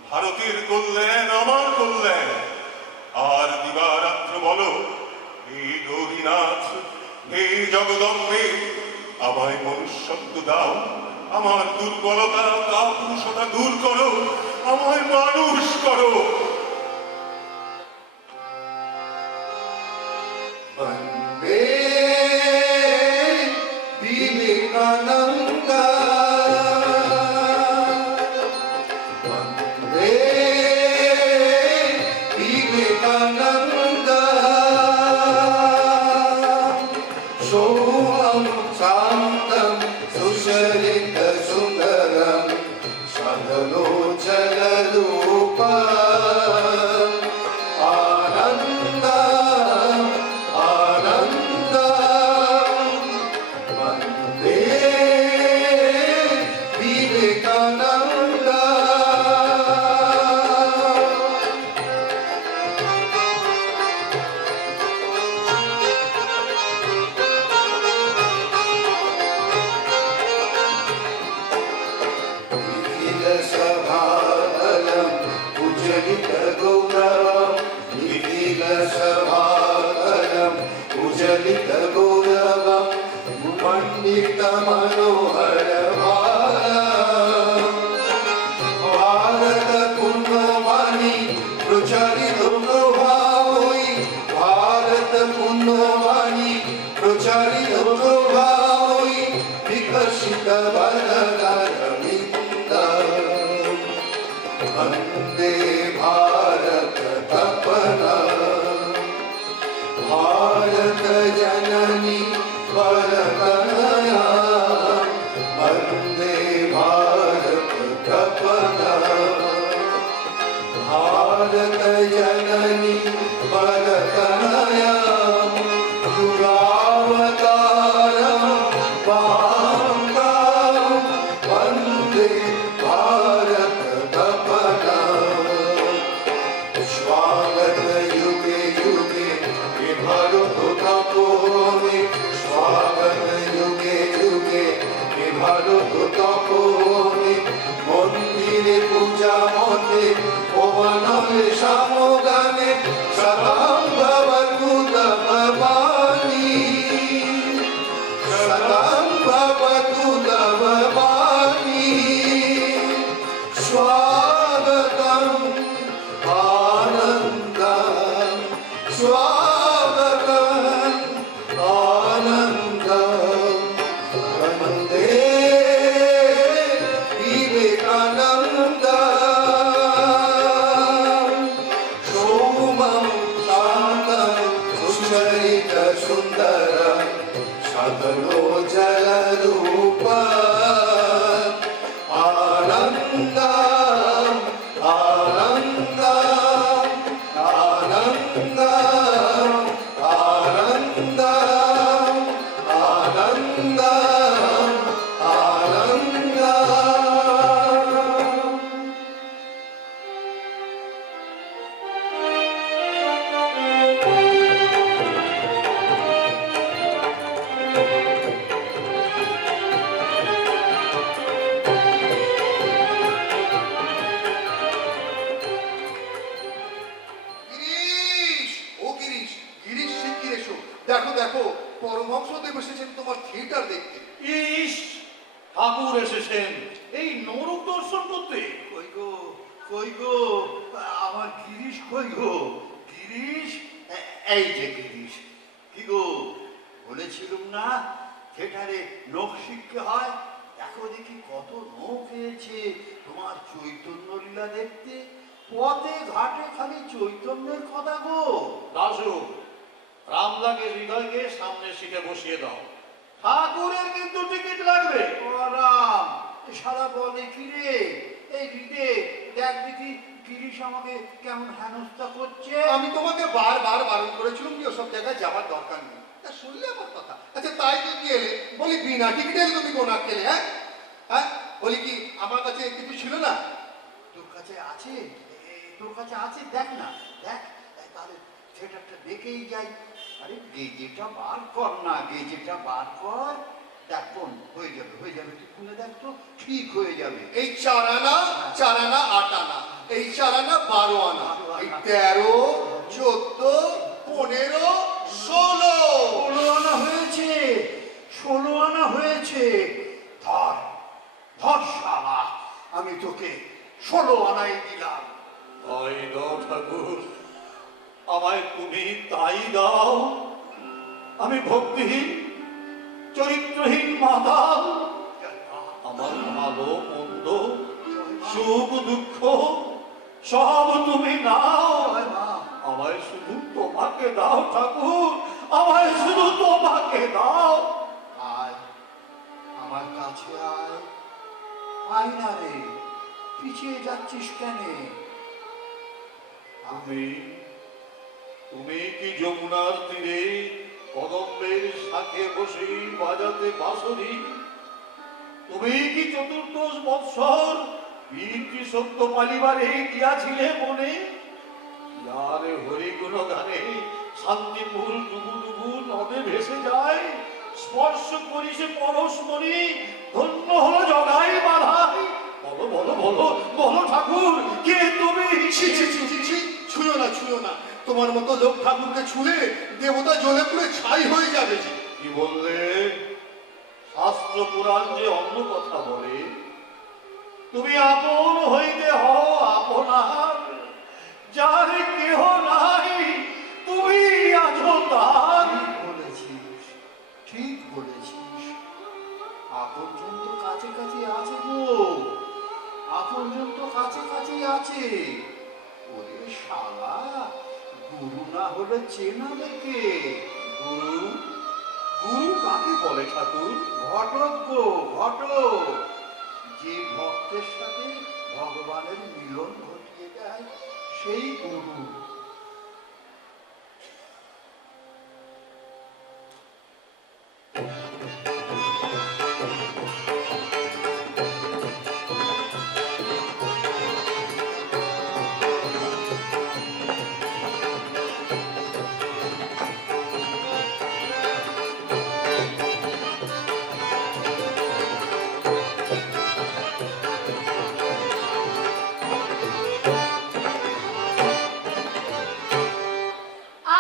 ভারতের কল্যাণ আমার কল্যাণ। আর দিবারাত্র বলো হে গৌরীনাথ, হে জগদম্বে, আমায় মনুষ্যত্ব দাও, আমার দুর্বলতা কাপুরুষতা দূর করো, আমায় মানুষ করো। বন্দে বিবেকানন্দ, বন্দে বিবেকানন্দ, সোহম শান্তম সুচরিত সুন্দরম সদলোচল রূপম আনন্দম আনন্দম বন্দে বিবেকানন্দ। নিখিল সভাবলম উজ্জ্বলিত গৌরবম, নিখিল সভাবলম উজ্জ্বলিত গৌরবম, মণ্ডিত মনোহর ভারম। ভারত পুণ্যবাণী প্রচারিত প্রভাবই, ভারত পুণ্যবাণী প্রচারিত প্রভাবই, বিকশিত বরদারবিন্দ। বন্দে ভারত তপনা, भारत जननी वरदनया, वन्दे সাধনো জল রূপ আনন্দ আনন্দ আনন্দ আনন্দ আনন্দ আনন্দ। গিরিশ, ও গিরিশ, গিরিশ শিগগির এসো। দেখো দেখো, পরমহংসদেব এসেছেন তোমার থিয়েটার দেখতে। ইস, ঠাকুর এসেছেন এই নরক দর্শন করতে। কই গো আমার গিরিশ, কই গো গিরিশ? এই যে গিরিশ, কি গো বলেছিলুম না থিয়েটারে নখ শিখতে হয়? দেখো দেখি কত নখ এসেছে তোমার চৈতন্য লীলা দেখতে। পথে ঘাটে খালি চৈতন্যের কথা গো। দাসু, রামদাকে হৃদয়কে সামনে সিটে বসিয়ে দাও। ঠাকুরের কিন্তু টিকিট লাগবে। ও রাম, এ শালা বলে কি রে? এই দিদি দেখ দেখি গিরিশ আমাকে কেমন হেনস্থা করছে। আমি তোমাকে বারবার বারণ করেছিলাম কি ওসব জায়গায় যাওয়ার দরকার নেই, তা শুনলে আমার কথা? আচ্ছা তাই যদি এলে, বলি বিনা টিকিটে এলে তুমি গোনা খেলে? হ্যাঁ হ্যাঁ, বলি কি আমার কাছে কিছু ছিল না? তোর কাছে আছে? তোর কাছে আছে, দেখ না, দেখ। তাহলে থিয়েটারটা দেখেই যাই। আরে গেজেটা বার কর না, গেজেটা বার কর। দেখ বোন, হয়ে যাবে হয়ে যাবে, তুই খুলে দেখ তো, ঠিক হয়ে যাবে। এই 4 আনা 4 আনা 8 আনা, এই 4 আনা 12 আনা, এই 13 14 15 16 16 আনা হয়েছে, 16 আনা হয়েছে। ধর ধর শালা, আমি তোকে 16 আনাই দিলাম। তাই দাও ঠাকুর, আমায় তুমি তাই দাও। আমি ভক্তিহীন চরিত্রহীন মাতাল, আমার ভালো মন্দ সুখ দুঃখ সব তুমি নাও। জয় মা। আমায় শুধু তোমাকে দাও ঠাকুর, আমায় শুধু তোমাকে দাও। আয় আমার কাছে আয়। আয় না রে, পিছিয়ে যাচ্ছিস কেন? তুমি তুমি কি যমুনার তীরে কদম্বের শাখে বসে বাজাতে বাঁশরি? তুমি কি চতুর্দশ বৎসর বীরটি সত্য পালিবারে গিয়াছিলে মনে? যার হরিগুণ গানে শান্তিপুর ডুবু ডুবু নদে ভেসে যায়, স্পর্শ করি সে পরশমণি, ধন্য হলো জগাই বাধাই। বলো বলো বলো বলো ঠাকুর, কে তুমি? ছি ছি ছি ছি ছি, ছুঁয়ো না ছুঁয়ো না। তোমার মতো লোক ঠাকুরকে ছুঁলে দেবতা জ্বলে পুড়ে ছাই হয়ে যাবে যে। কি বললে? শাস্ত্র পুরাণ যে অন্য কথা বলে। তুমি আপন হইতে হও আপনার, যার কেহ নাই তুমি আছো তার। ঠিক বলেছিস, ঠিক বলেছিস। আপনজন তো কাছে কাছে আছে গো, আপনজন তো কাছে কাছেই আছে। ওরে শালা, গুরু না হলে চেনাবে কে? গুরু? গুরু কাকে বলে ঠাকুর? ঘটক গো, ঘটক। যে ভক্তের সাথে ভগবানের মিলন ঘটিয়ে দেয়, সেই গুরু।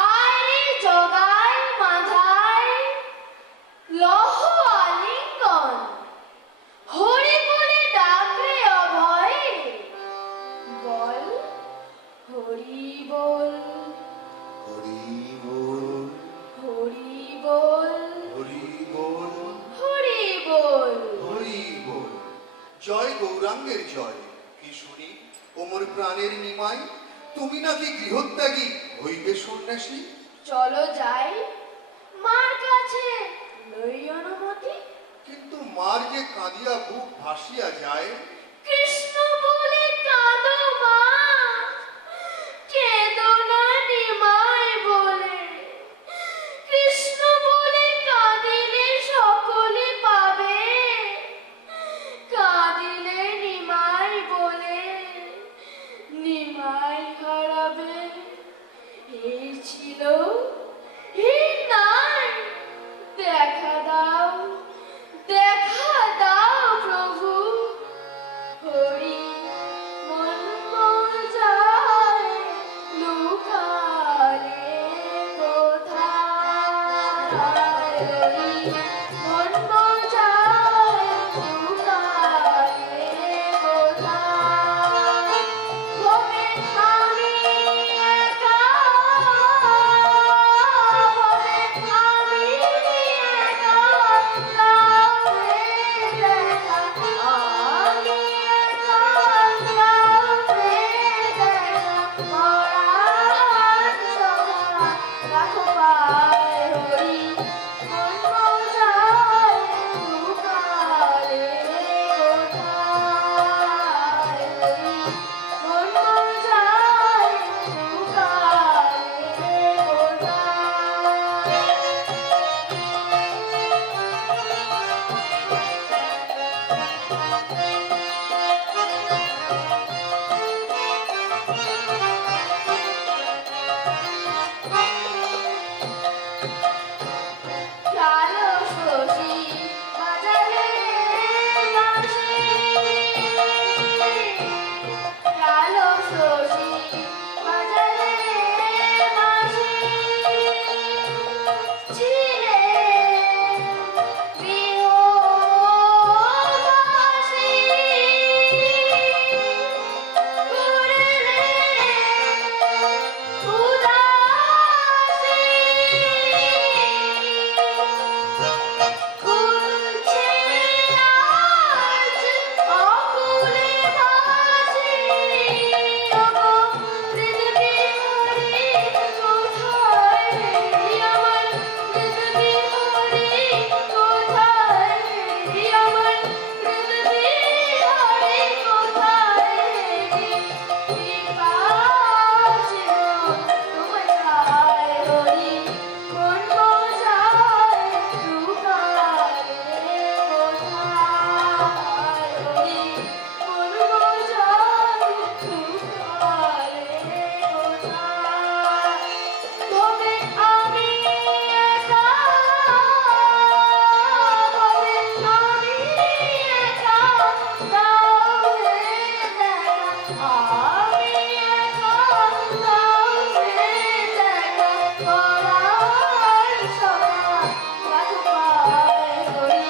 আরে জগাই মাধাই লহ আলিঙ্গন, হরি বলে ডাকলে অভয় বল, হরি বল হরি বল হরি বল হরি বল হরি বল। হরি বল। জয় গৌরাঙ্গের জয়। কি শুনি ওমর প্রাণের নিমাই, তুমি নাকি গৃহত্যাগী হইবে সন্ন্যাসী? চলো যাই মার কাছে লই ভাসিয়া যায়। কৃষ্ণ বলে কাঁদো মা, কেঁদো না নিমাই বলে। কৃষ্ণ বলে কাঁদিলে সকলে পাবে, কাঁদিলে নিমাই বলে নিমাই হারাবে। এই ছিল, এই নাই, দেখা দাও, দেখা দাও প্রভু। হরি মন মজায় লুকালে কোথায়, হরি মন মজায় লুকালে কোথায়। ভবে আমি একা, ভবে আমি একা, কাউকে দেখা আমি একা, কাউকে দেখা পরাণ সভা রাখো পায়। হরি মন মজায় লুকালে কোথায়, হরি মন মজায় লুকালে কালো শশী বাজারে বাঁশি, কালো শশী বাজারে বাঁশি, ছিলে গৃহবাসী, করলে উদাসী। খুলছে আজ অকুলে বাঁশি, ওগো মৃদবিহারী কোথায় রে আমার, মৃদবিহারী কোথায় রে আমার, মৃদবিহারী কোথায় রে। বিপাশে মন তোমায় চায়, হরি মন মজায় লুকালে কোথায়, হরি মন মজায় লুকালে কোথায়। তবে আমি একা, তবে আমি একা, কাউকে দেখা আমি একা, কাউকে দেখা পরাণ সভা রাখো পায়। হরি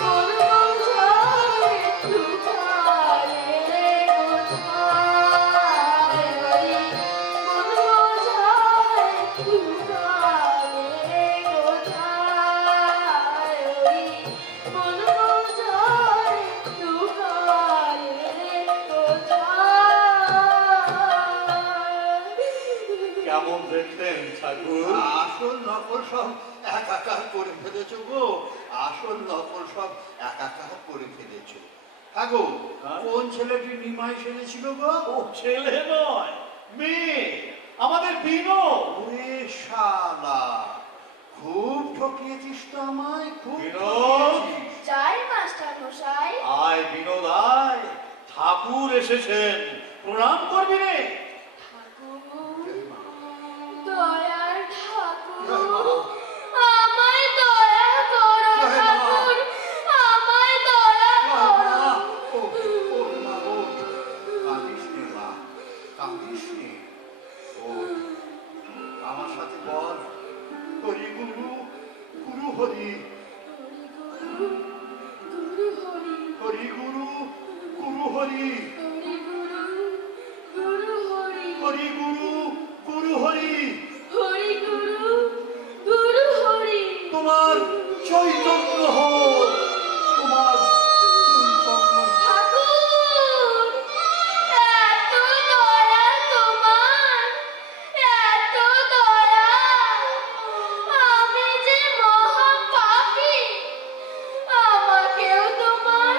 মন মজায় লুকালে কোথায়, হরি মন মজায় লুকালে কোথায়, হরি মন মজায় লুকালে কোথায়। কেমন দেখলেন ঠাকুর? আসল নকল সব একাকার করে ফেলেছো গো, আসল নকল সব একাকার করে ফেলেছো। আগো হ্যাঁ? কোন ছেলেটি নিমাই সেজেছিল গো? ও ছেলে নয়, মেয়ে, আমাদের বিনো। ওরে শালা, খুব ঠকিয়েছিস তো আমায়, খুব বিনোদ! ঠকিয়েছিস। যাই মাস্টার মশাই। আয় বিনোদ আয়, ঠাকুর এসেছেন, প্রণাম করবি রে। ঠাকুর, দয়ার ঠাকুর, জয় মা। আমায় দয়া করো জয় মা। ঠাকুর, আমায় দয়া করো। ও ও মা, ও কাঁদিস নে মা, কাঁদিস নে। ও আমার সাথে বল, হরি গুরু, গুরু হরি, হরি গুরু, গুরু হরি, হরি গুরু, গুরু হরি, হরি গুরু, গুরু হরি, হরি গুরু, গুরু হরি। হরি গুরু, গুরু হরি। তোমার চৈতন্য হোক, তোমার চৈতন্য। ঠাকুর, এত দয়া তোমার, এত দয়া। আমি যে মহা পাপী, আমাকেও তোমার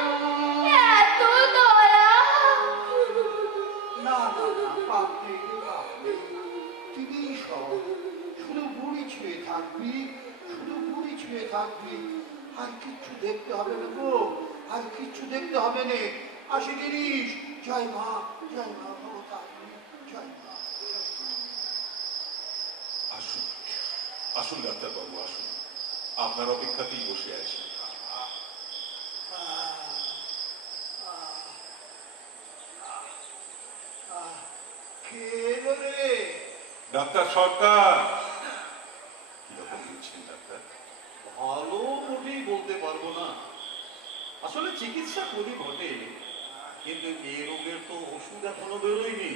আর কিচ্ছু দেখতে হবে না গো, আর কিচ্ছু দেখতে হবে না। আসে গিরিশ, জয় মা, জয় মা ভবতারিণী, জয় মা। আসুন আসুন ডাক্তারবাবু, আসুন, আপনার অপেক্ষাতেই বসে আছি। কে এলো রে? ডাক্তার সরকার। কিরকম দিচ্ছেন ডাক্তার? ভালো মোটেই বলতে পারবো না, আসলে চিকিৎসা করি বটে, কিন্তু এ রোগের তো ওষুধ এখনো বেরোয়নি।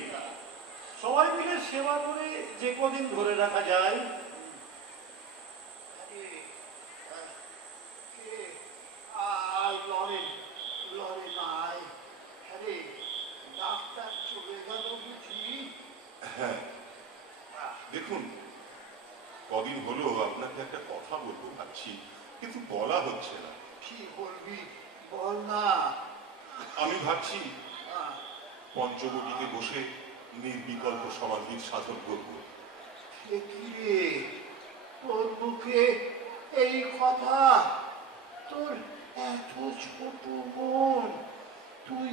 সবাই মিলে সেবা করে যে কদিন ধরে রাখা যায়। আরে, কে? আয় লরেন, লরেন আয়। আরে, ডাক্তার চলে গেল বুঝি? হ্যাঁ, দেখুন, কদিন হলো আপনাকে একটা কথা বলবো ভাবছি, কিন্তু বলা হচ্ছে না। কি বলবি বল না। আমি ভাবছি আহ, পঞ্চবটিতে বসে নির্বিকল্প সমাধির সাধন করব। সে কি রে, তোর মুখে এই কথা? তোর এত ছোট মন, তুই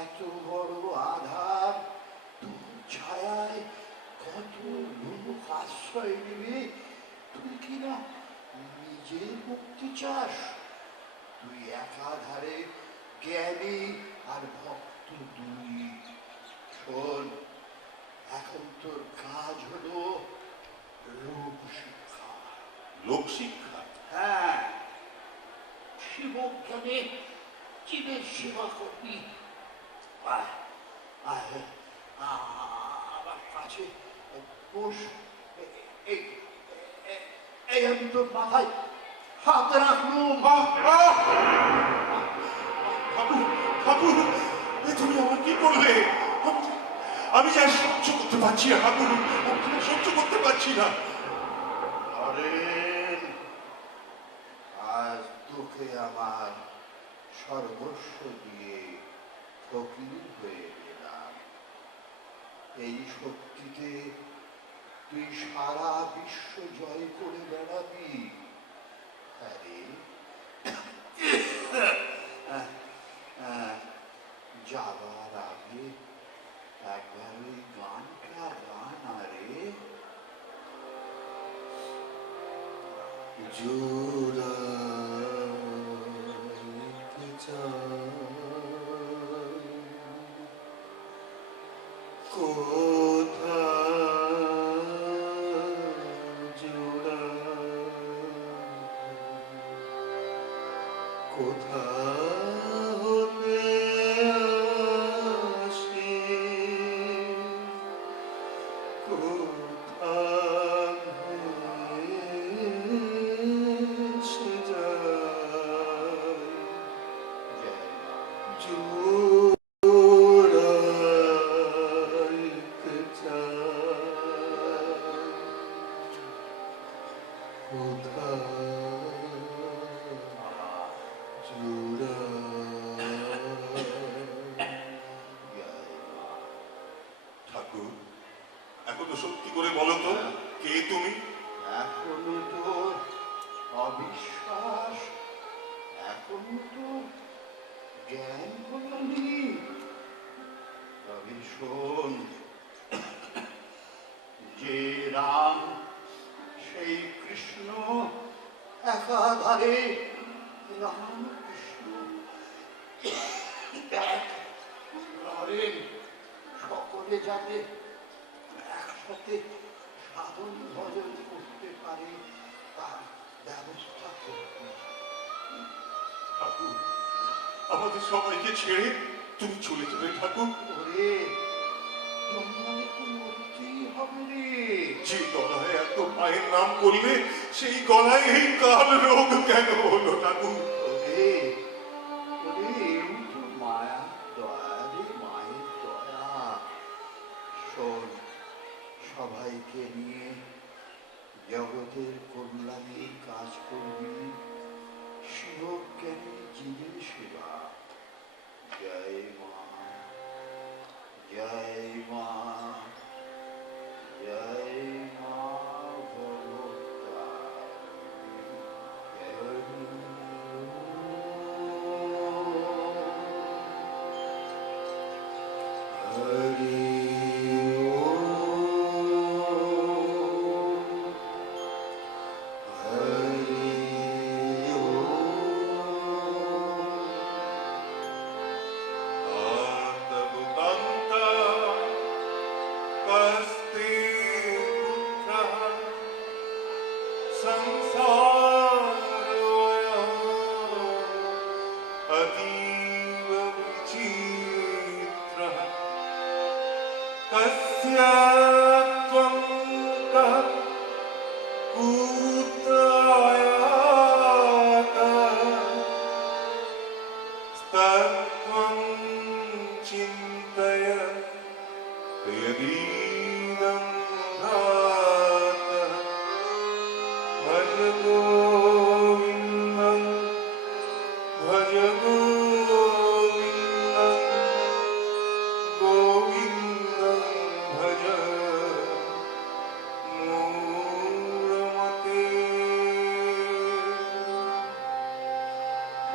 এত বড় আধার, তোর ছায়ায় কত লোক আশ্রয় নেবে, তুই কিনা নিজের মুক্তি চাস? তুই একাধারে জ্ঞানী আর ভক্ত দুই। শোন, এখন তোর কাজ হলো লোক শিক্ষা। লোকশিক্ষা? হ্যাঁ, শিবজ্ঞানে জীবের সেবা করবি। আয়, আয়, আমার কাছে বস। এই এই আমি তোর মাথায় হাত রাখলুম। বাবু, বাবু, এ তুমি আমার কি করলে? আমি যা সহ্য করতে পারছি না বাবু, আমি সহ্য করতে পারছি না। নরেন, আজ তোকে আমার সর্বস্ব দিয়ে ফকির হয়ে গেলাম। এই শক্তিতে তুই সারা বিশ্ব জয় করে বেড়াবি। আরে, যাবার আগে একবার ওই গানটা গান। আরে, জোড়াইতে চাই কোথায় জোড়াই, কোথায় হতে আসে, কোথায় ভেসে যায়, জোড়াইতে চাই কোথায় ঠাকুর, এখন তো সত্যি করে বলো তো, কে তুমি? এখনো তোর অবিশ্বাস, এখনো তোর জ্ঞান হয়নি। তবে শোন, যে রাম সেই কৃষ্ণ, একাধারে রাম কৃষ্ণ এক। নরেন, সকলে যাতে একসাথে সাধন ভজন করতে পারে তার ব্যবস্থা করবে। ঠাকুর, আমাদের সবাইকে ছেড়ে তুমি চলে যাবে ঠাকুর? ওরে, জন্মালে তো মরতেই হবে রে। যে গলায় এত মায়ের নাম করলে, সেই গলায় এই কাল রোগ কেন হলো ঠাকুর? ওরে, ওরে, এই তো মায়া দয়া রে, মায়ের দয়া। শোন, সবাইকে নিয়ে জগতের কল্যাণে কাজ করবি, শিবজ্ঞানী জীবের সেবা। জয় মা, জয় মা, জয় মা ভবতারিণী, জয়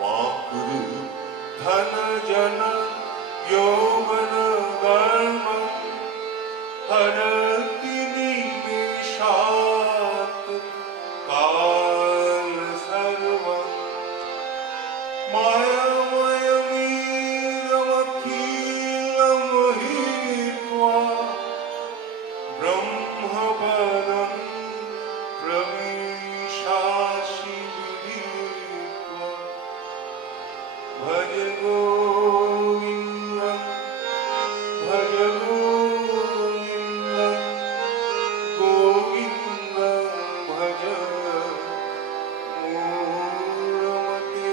माकुरु धन जन यौवन गर्मं हरति निमेषात् काल सर्वं मायामयमीदमखिलं हित्वा ब्रह्मपदं प्रविशासि विदित्वा भज गोविन्दं भज गोविन्दं गोविन्दं भज मूढमते।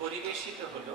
পরিবেশিত হলো